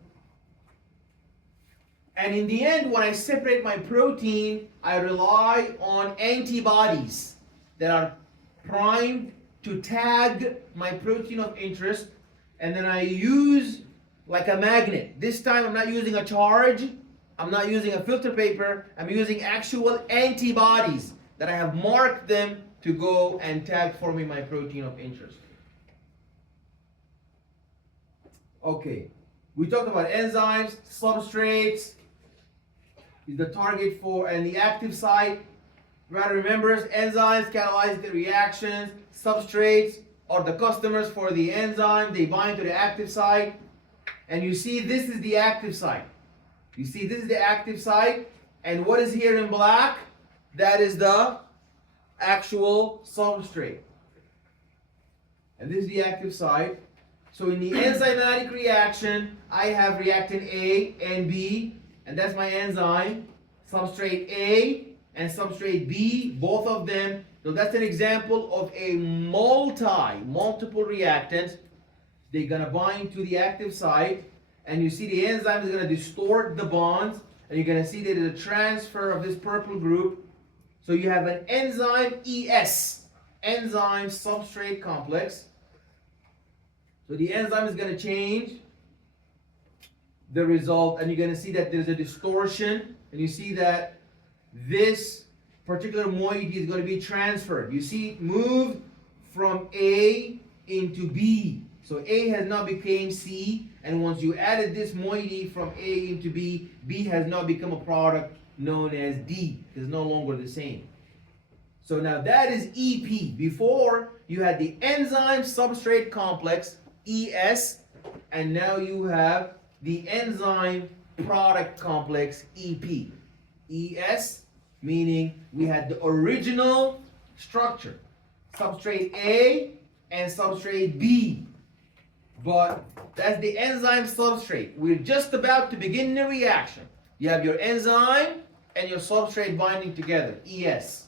And in the end, when I separate my protein, I rely on antibodies that are primed to tag my protein of interest, and then I use like a magnet. This time I'm not using a charge, I'm not using a filter paper, I'm using actual antibodies that I have marked them to go and tag for me my protein of interest. Okay, we talked about enzymes, substrates, is the target for, and the active site. Rather remembers, enzymes catalyze the reactions, substrates are the customers for the enzyme, they bind to the active site, and you see this is the active site. You see this is the active site, and what is here in black? That is the actual substrate. And this is the active site. So in the enzymatic reaction, I have reactant A and B, and that's my enzyme. Substrate A and substrate B, both of them. So that's an example of a multiple reactant. they're gonna bind to the active site, and you see the enzyme is gonna distort the bonds, and you're gonna see that there's a transfer of this purple group. So you have an enzyme ES, enzyme substrate complex. So the enzyme is gonna change the result, and you're going to see that there's a distortion, and you see that this particular moiety is going to be transferred. You see it moved from A into B. So A has now become C, and once you added this moiety from A into B, B has now become a product known as D. It's no longer the same. So now that is EP. Before you had the enzyme substrate complex, ES, and now you have the enzyme product complex, EP. ES meaning we had the original structure, substrate A and substrate B. But that's the enzyme substrate. We're just about to begin the reaction. You have your enzyme and your substrate binding together, ES.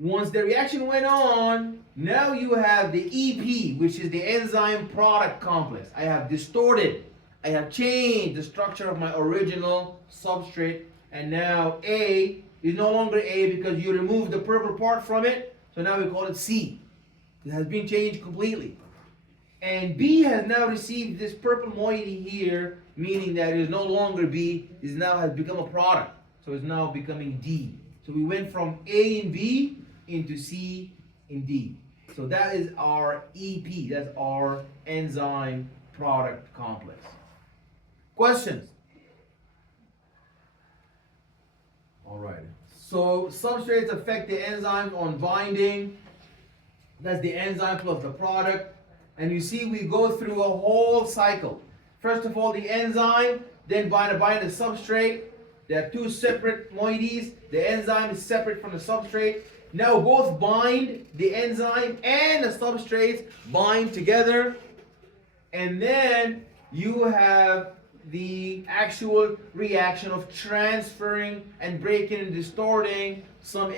Once the reaction went on, now you have the EP, which is the enzyme product complex. I have distorted, I have changed the structure of my original substrate, and now A is no longer A because you removed the purple part from it, so now we call it C. It has been changed completely. And B has now received this purple moiety here, meaning that it is no longer B, it now has become a product. So it's now becoming D. So we went from A and B into C and D. So that is our EP, that's our enzyme product complex. Questions? All right. So substrates affect the enzyme on binding. That's the enzyme plus the product. And you see we go through a whole cycle. First of all, the enzyme, then bind the substrate. There are two separate moieties. The enzyme is separate from the substrate. Now both bind, the enzyme and the substrates bind together. And then you have the actual reaction of transferring and breaking and distorting some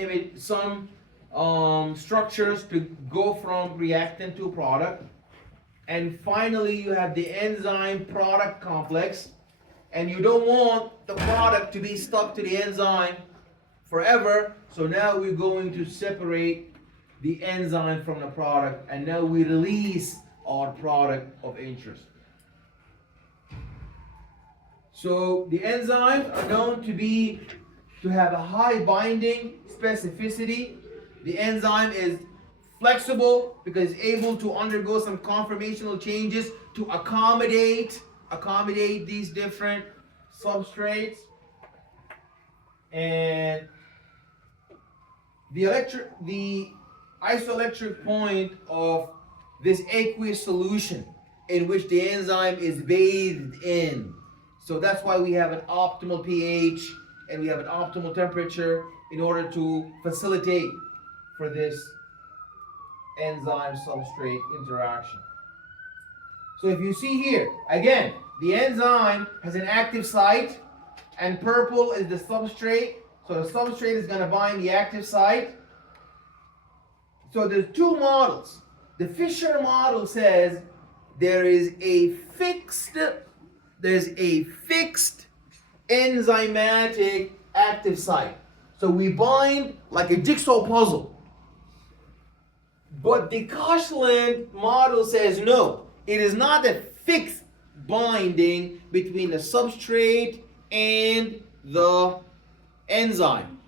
structures to go from reactant to product. And finally, you have the enzyme product complex, and you don't want the product to be stuck to the enzyme forever. So now we're going to separate the enzyme from the product, and now we release our product of interest. So the enzymes are known to have a high binding specificity. The enzyme is flexible because it's able to undergo some conformational changes to accommodate these different substrates. And the isoelectric point of this aqueous solution in which the enzyme is bathed in. So that's why we have an optimal pH and we have an optimal temperature in order to facilitate for this enzyme substrate interaction. So if you see here, again, the enzyme has an active site and purple is the substrate. So the substrate is going to bind the active site. So there's two models. The Fisher model says there's a fixed enzymatic active site. So we bind like a jigsaw puzzle. But the Koshland model says no, it is not a fixed binding between the substrate and the enzyme.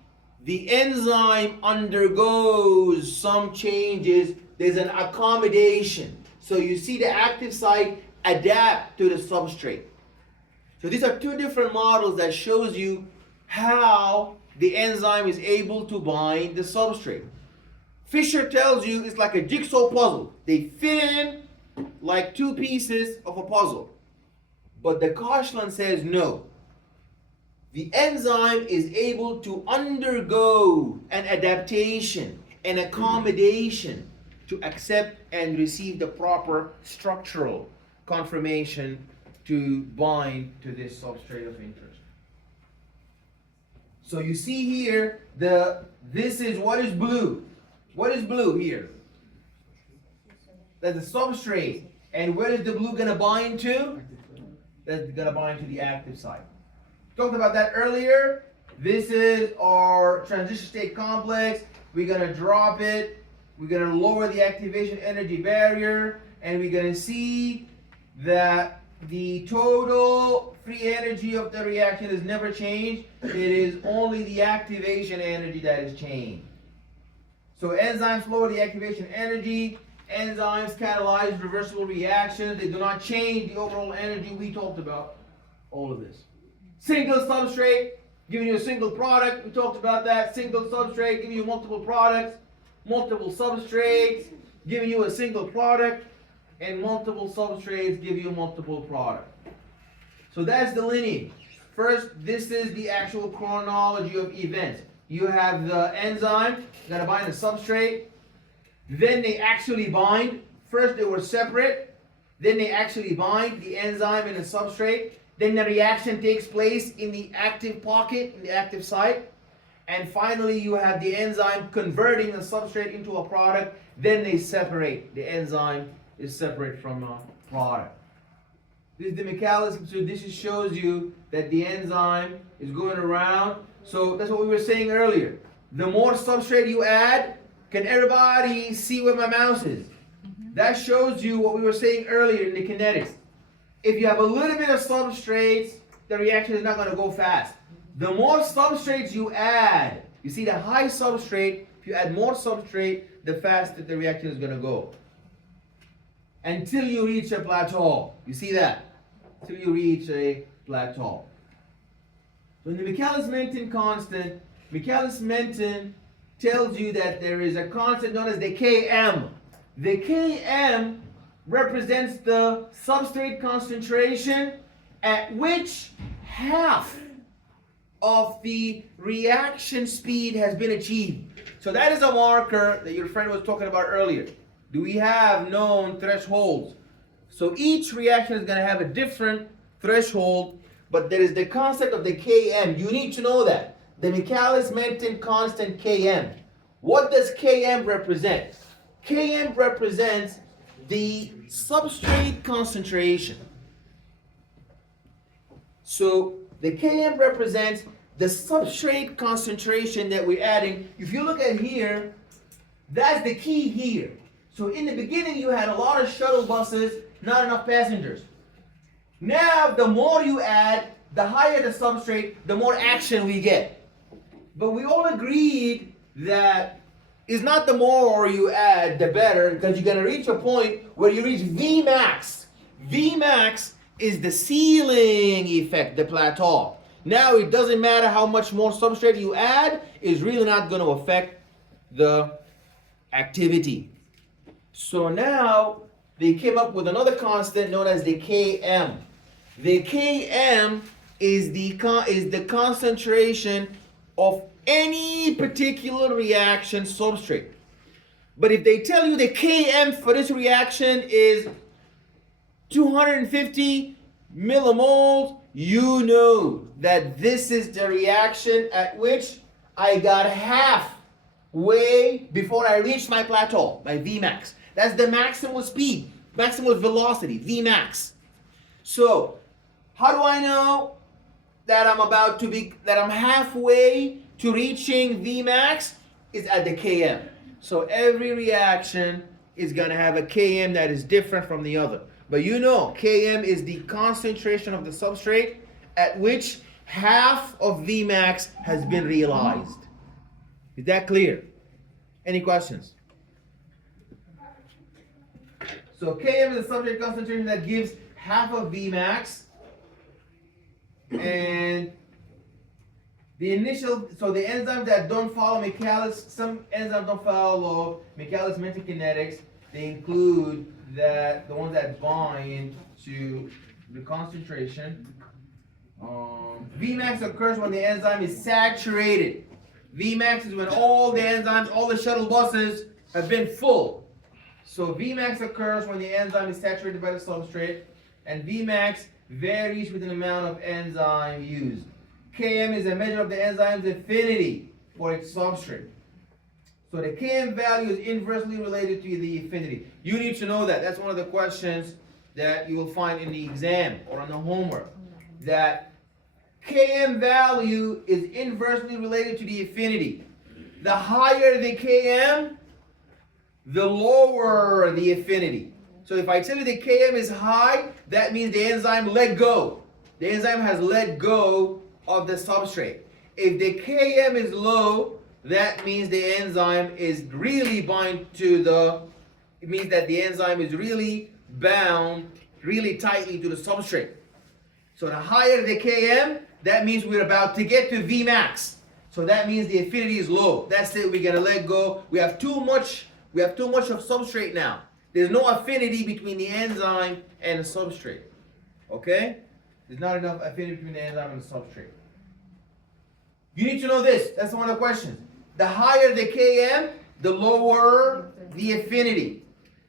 The enzyme undergoes some changes. There's an accommodation. So you see the active site adapt to the substrate. So these are two different models that shows you how the enzyme is able to bind the substrate. Fisher tells you it's like a jigsaw puzzle. They fit in like two pieces of a puzzle. But the Koshland says no. The enzyme is able to undergo an adaptation, an accommodation to accept and receive the proper structural conformation to bind to this substrate of interest. So you see here, this is what is blue. What is blue here? That's the substrate. And where is the blue gonna bind to? That's gonna bind to the active site. Talked about that earlier. This is our transition state complex. We're gonna drop it. We're gonna lower the activation energy barrier, and we're gonna see that the total free energy of the reaction is never changed. It is only the activation energy that is changed. So enzymes lower the activation energy. Enzymes catalyze reversible reactions. They do not change the overall energy. We talked about all of this. Single substrate, giving you a single product. We talked about that. Single substrate, giving you multiple products. Multiple substrates, giving you a single product. And multiple substrates give you multiple products. So that's the lineage. First, this is the actual chronology of events. You have the enzyme, gonna bind the substrate. Then they actually bind. First they were separate. Then they actually bind the enzyme and the substrate. Then the reaction takes place in the active pocket, in the active site. And finally you have the enzyme converting the substrate into a product. Then they separate. The enzyme is separate from a product. This is the mechanism. So this just shows you that the enzyme is going around. So that's what we were saying earlier. The more substrate you add, can everybody see where my mouse is? That shows you what we were saying earlier in the kinetics. If you have a little bit of substrates, the reaction is not going to go fast. The more substrates you add, you see the high substrate, if you add more substrate, the faster the reaction is going to go. Until you reach a plateau. You see that? Until you reach a plateau. So in the Michaelis-Menten constant, Michaelis-Menten tells you that there is a constant known as the Km. The Km represents the substrate concentration at which half of the reaction speed has been achieved. So that is a marker that your friend was talking about earlier. Do we have known thresholds? So each reaction is going to have a different threshold, but there is the concept of the Km. You need to know that. The Michaelis-Menten constant Km. What does Km represent? Km represents the substrate concentration. So the Km represents the substrate concentration that we're adding. If you look at here, that's the key here. So in the beginning you had a lot of shuttle buses, not enough passengers. Now the more you add, the higher the substrate, the more action we get. But we all agreed that it's not the more you add, the better, because you're going to reach a point where you reach Vmax. Vmax is the ceiling effect, the plateau. Now it doesn't matter how much more substrate you add, it's really not going to affect the activity. So now they came up with another constant known as the Km. The Km is the concentration of any particular reaction substrate. But if they tell you the Km for this reaction is 250 millimoles, you know that this is the reaction at which I got halfway before I reached my plateau, my Vmax. That's the maximal speed, maximal velocity, Vmax. So, how do I know that I'm halfway to reaching Vmax? Is at the Km. So every reaction is going to have a Km that is different from the other. But you know, Km is the concentration of the substrate at which half of Vmax has been realized. Is that clear? Any questions? So Km is the substrate concentration that gives half of Vmax. And the enzymes that don't follow Michaelis, some enzymes don't follow Michaelis-Menten kinetics. They include the ones that bind to the concentration. Vmax occurs when the enzyme is saturated. Vmax is when all the enzymes, all the shuttle buses have been full. So Vmax occurs when the enzyme is saturated by the substrate, and Vmax varies with the amount of enzyme used. Km is a measure of the enzyme's affinity for its substrate. So the Km value is inversely related to the affinity. You need to know that. That's one of the questions that you will find in the exam or on the homework, that Km value is inversely related to the affinity. The higher the Km, the lower the affinity. So if I tell you the Km is high, that means the enzyme let go. The enzyme has let go of the substrate. If the Km is low, that means the enzyme is really it means that the enzyme is really bound really tightly to the substrate. So the higher the Km, that means we're about to get to Vmax. So that means the affinity is low. That's it, we're gonna let go. We have too much of substrate now. There's no affinity between the enzyme and the substrate. Okay? There's not enough affinity between the enzyme and the substrate. You need to know this. That's one of the questions. The higher the Km, the lower the affinity.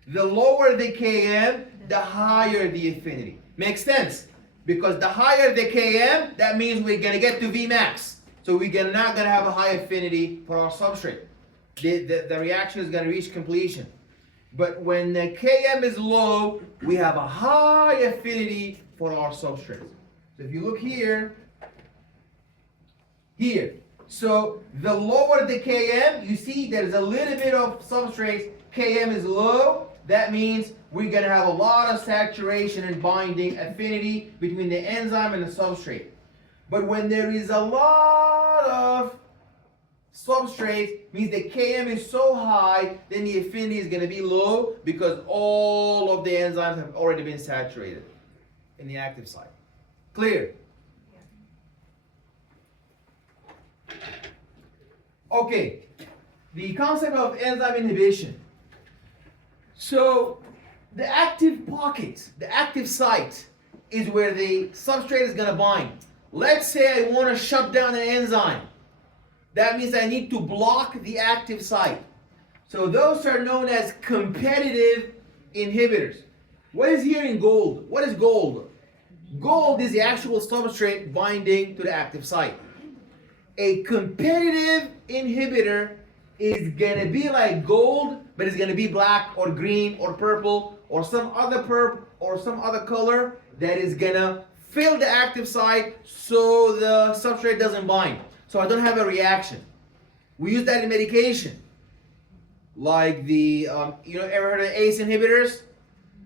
The lower the Km, the higher the affinity. Makes sense. Because the higher the Km, that means we're going to get to Vmax. So we're not going to have a high affinity for our substrate. The reaction is going to reach completion. But when the Km is low, we have a high affinity for our substrate. So if you look here, so the lower the Km, you see there's a little bit of substrate, Km is low, that means we're going to have a lot of saturation and binding affinity between the enzyme and the substrate. But when there is a lot of substrate, means the Km is so high, then the affinity is going to be low because all of the enzymes have already been saturated in the active site. Clear? Okay, the concept of enzyme inhibition. So the active pocket, the active site, is where the substrate is going to bind. Let's say I want to shut down an enzyme. That means I need to block the active site. So those are known as competitive inhibitors. What is here in gold? What is gold? Gold is the actual substrate binding to the active site. A competitive inhibitor is going to be like gold, but it's going to be black or green or purple or some other color that is going to fill the active site so the substrate doesn't bind. So I don't have a reaction. We use that in medication. Like the, ever heard of ACE inhibitors?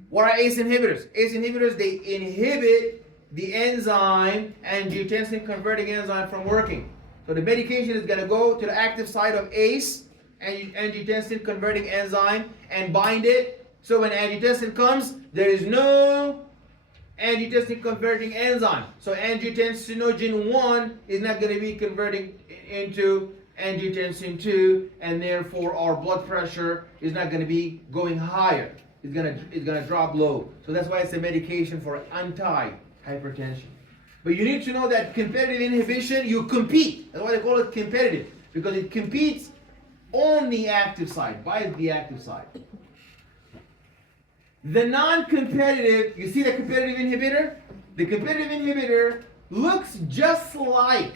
What are ACE inhibitors? ACE inhibitors, they inhibit the enzyme, angiotensin converting enzyme, from working. So the medication is going to go to the active site of ACE, angiotensin converting enzyme, and bind it. So when angiotensin comes, there is no angiotensin converting enzyme. So angiotensinogen 1 is not going to be converting into angiotensin 2, and therefore our blood pressure is not going to be going higher. It's going to drop low. So that's why it's a medication for anti-hypertension. But you need to know that competitive inhibition, you compete. That's why they call it competitive, because it competes on the active side, by the active side. The non-competitive, you see the competitive inhibitor? The competitive inhibitor looks just like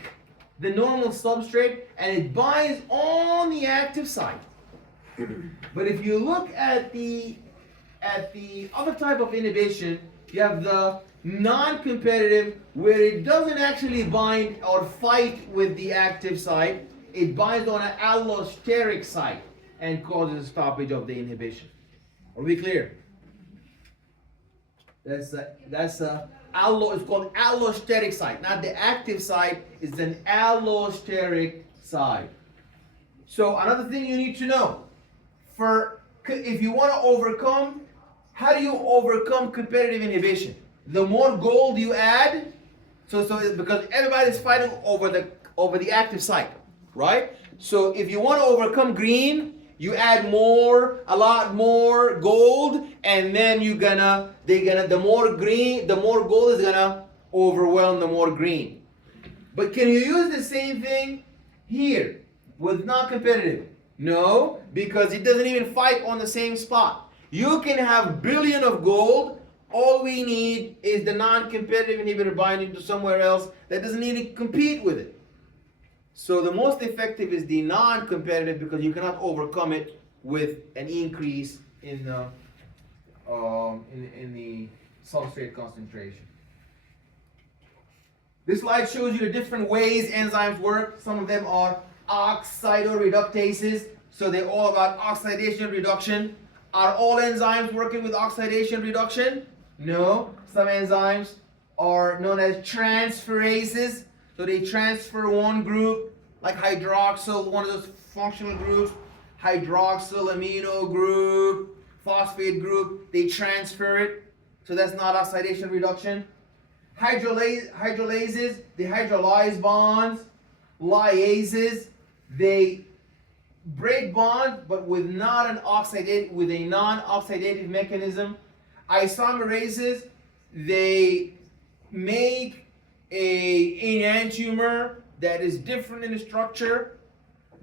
the normal substrate, and it binds on the active site. But if you look at the other type of inhibition, you have the non-competitive, where it doesn't actually bind or fight with the active site. It binds on an allosteric site and causes stoppage of the inhibition. Are we clear? It's called allosteric site, not the active site. It's an allosteric site. So another thing you need to know, if you want to overcome, how do you overcome competitive inhibition? The more gold you add, so because everybody's fighting over the active site, right? So if you want to overcome green, you add a lot more gold, and then the more gold is gonna overwhelm the more green. But can you use the same thing here with non-competitive? No, because it doesn't even fight on the same spot. You can have billion of gold. All we need is the non-competitive inhibitor binding to somewhere else that doesn't need to compete with it. So the most effective is the non-competitive, because you cannot overcome it with an increase in the substrate concentration. This slide shows you the different ways enzymes work. Some of them are oxidoreductases, so they're all about oxidation reduction. Are all enzymes working with oxidation reduction? No. Some enzymes are known as transferases, so they transfer one group, like hydroxyl, one of those functional groups, hydroxyl amino group, phosphate group, they transfer it, so that's not oxidation reduction. Hydrolases, they hydrolyze bonds. Lyases, they break bonds, but with a non-oxidative mechanism. Isomerases, they make an enantiomer that is different in structure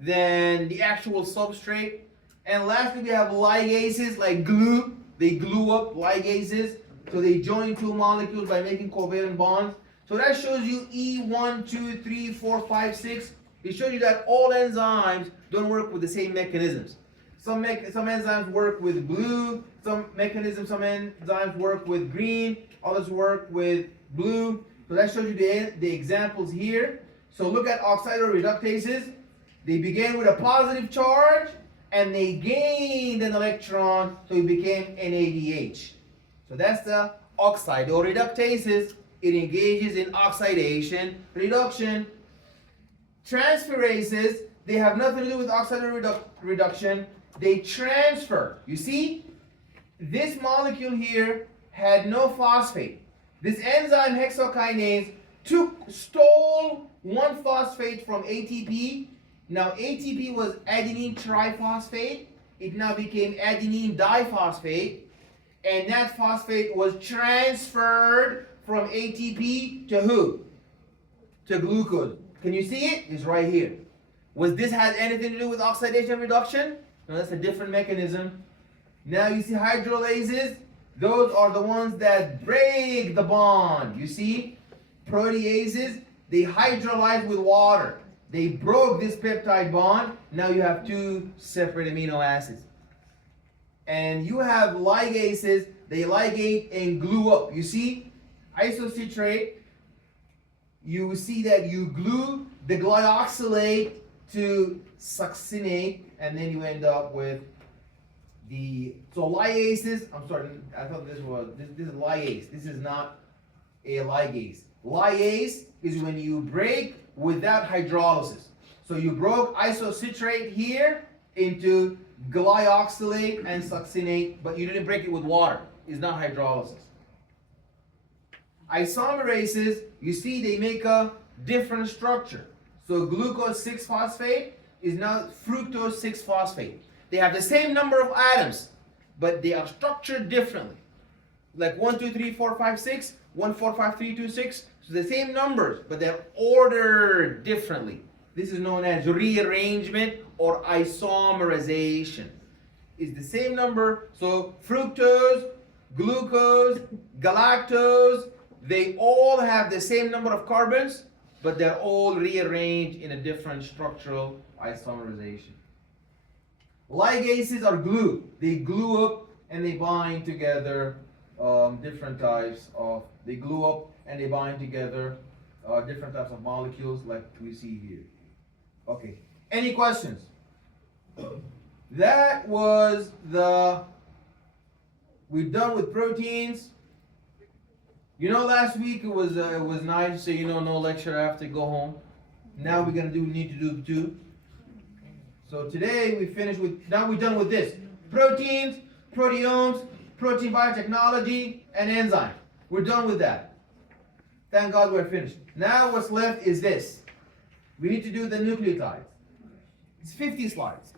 than the actual substrate. And lastly, we have ligases, like glue. They glue up, ligases. So they join two molecules by making covalent bonds. So that shows you E1, 2, 3, 4, 5, 6. It shows you that all enzymes don't work with the same mechanisms. Some enzymes work with blue, some enzymes work with green, others work with blue. So that shows you the examples here. So look at oxidoreductases. They began with a positive charge and they gained an electron, so it became NADH. So that's the oxidoreductases. It engages in oxidation reduction. Transferases, they have nothing to do with oxidoreduction. They transfer. You see, this molecule here had no phosphate. This enzyme hexokinase stole one phosphate from ATP. Now ATP was adenine triphosphate. It now became adenine diphosphate. And that phosphate was transferred from ATP to who? To glucose. Can you see it? It's right here. Was this had anything to do with oxidation reduction? No, that's a different mechanism. Now you see hydrolases. Those are the ones that break the bond. You see? Proteases, they hydrolyze with water. They broke this peptide bond. Now you have two separate amino acids. And you have ligases, they ligate and glue up. You see? Isocitrate, you see that you glue the glyoxylate to succinate, and then you end up with so lyases, I'm sorry, I thought this is lyase. This is not a ligase. Lyase is when you break without hydrolysis. So you broke isocitrate here into glyoxylate and succinate, but you didn't break it with water. It's not hydrolysis. Isomerases, you see they make a different structure. So glucose 6-phosphate is now fructose 6-phosphate. They have the same number of atoms, but they are structured differently. Like 1, 2, 3, 4, 5, 6, 1, 4, 5, 3, 2, 6. So the same numbers, but they're ordered differently. This is known as rearrangement or isomerization. It's the same number. So fructose, glucose, galactose, they all have the same number of carbons, but they're all rearranged in a different structural isomerization. Ligases are glue. They glue up and they bind together different types of, they glue up and they bind together different types of molecules like we see here. Okay, any questions? That was we're done with proteins. You know, last week it was nice to say, you know, no lecture, I have to go home. Now we're gonna need to do 2. So today now we're done with this. Proteins, proteomes, protein biotechnology, and enzyme. We're done with that. Thank God we're finished. Now what's left is this. We need to do the nucleotides. It's 50 slides.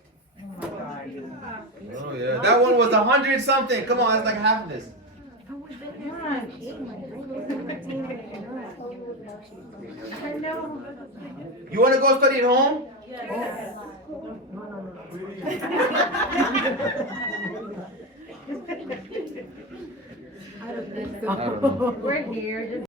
Oh yeah, that one was 100 something. Come on, that's like half of this. I know. You want to go study at home? Yes. I don't know. We're here.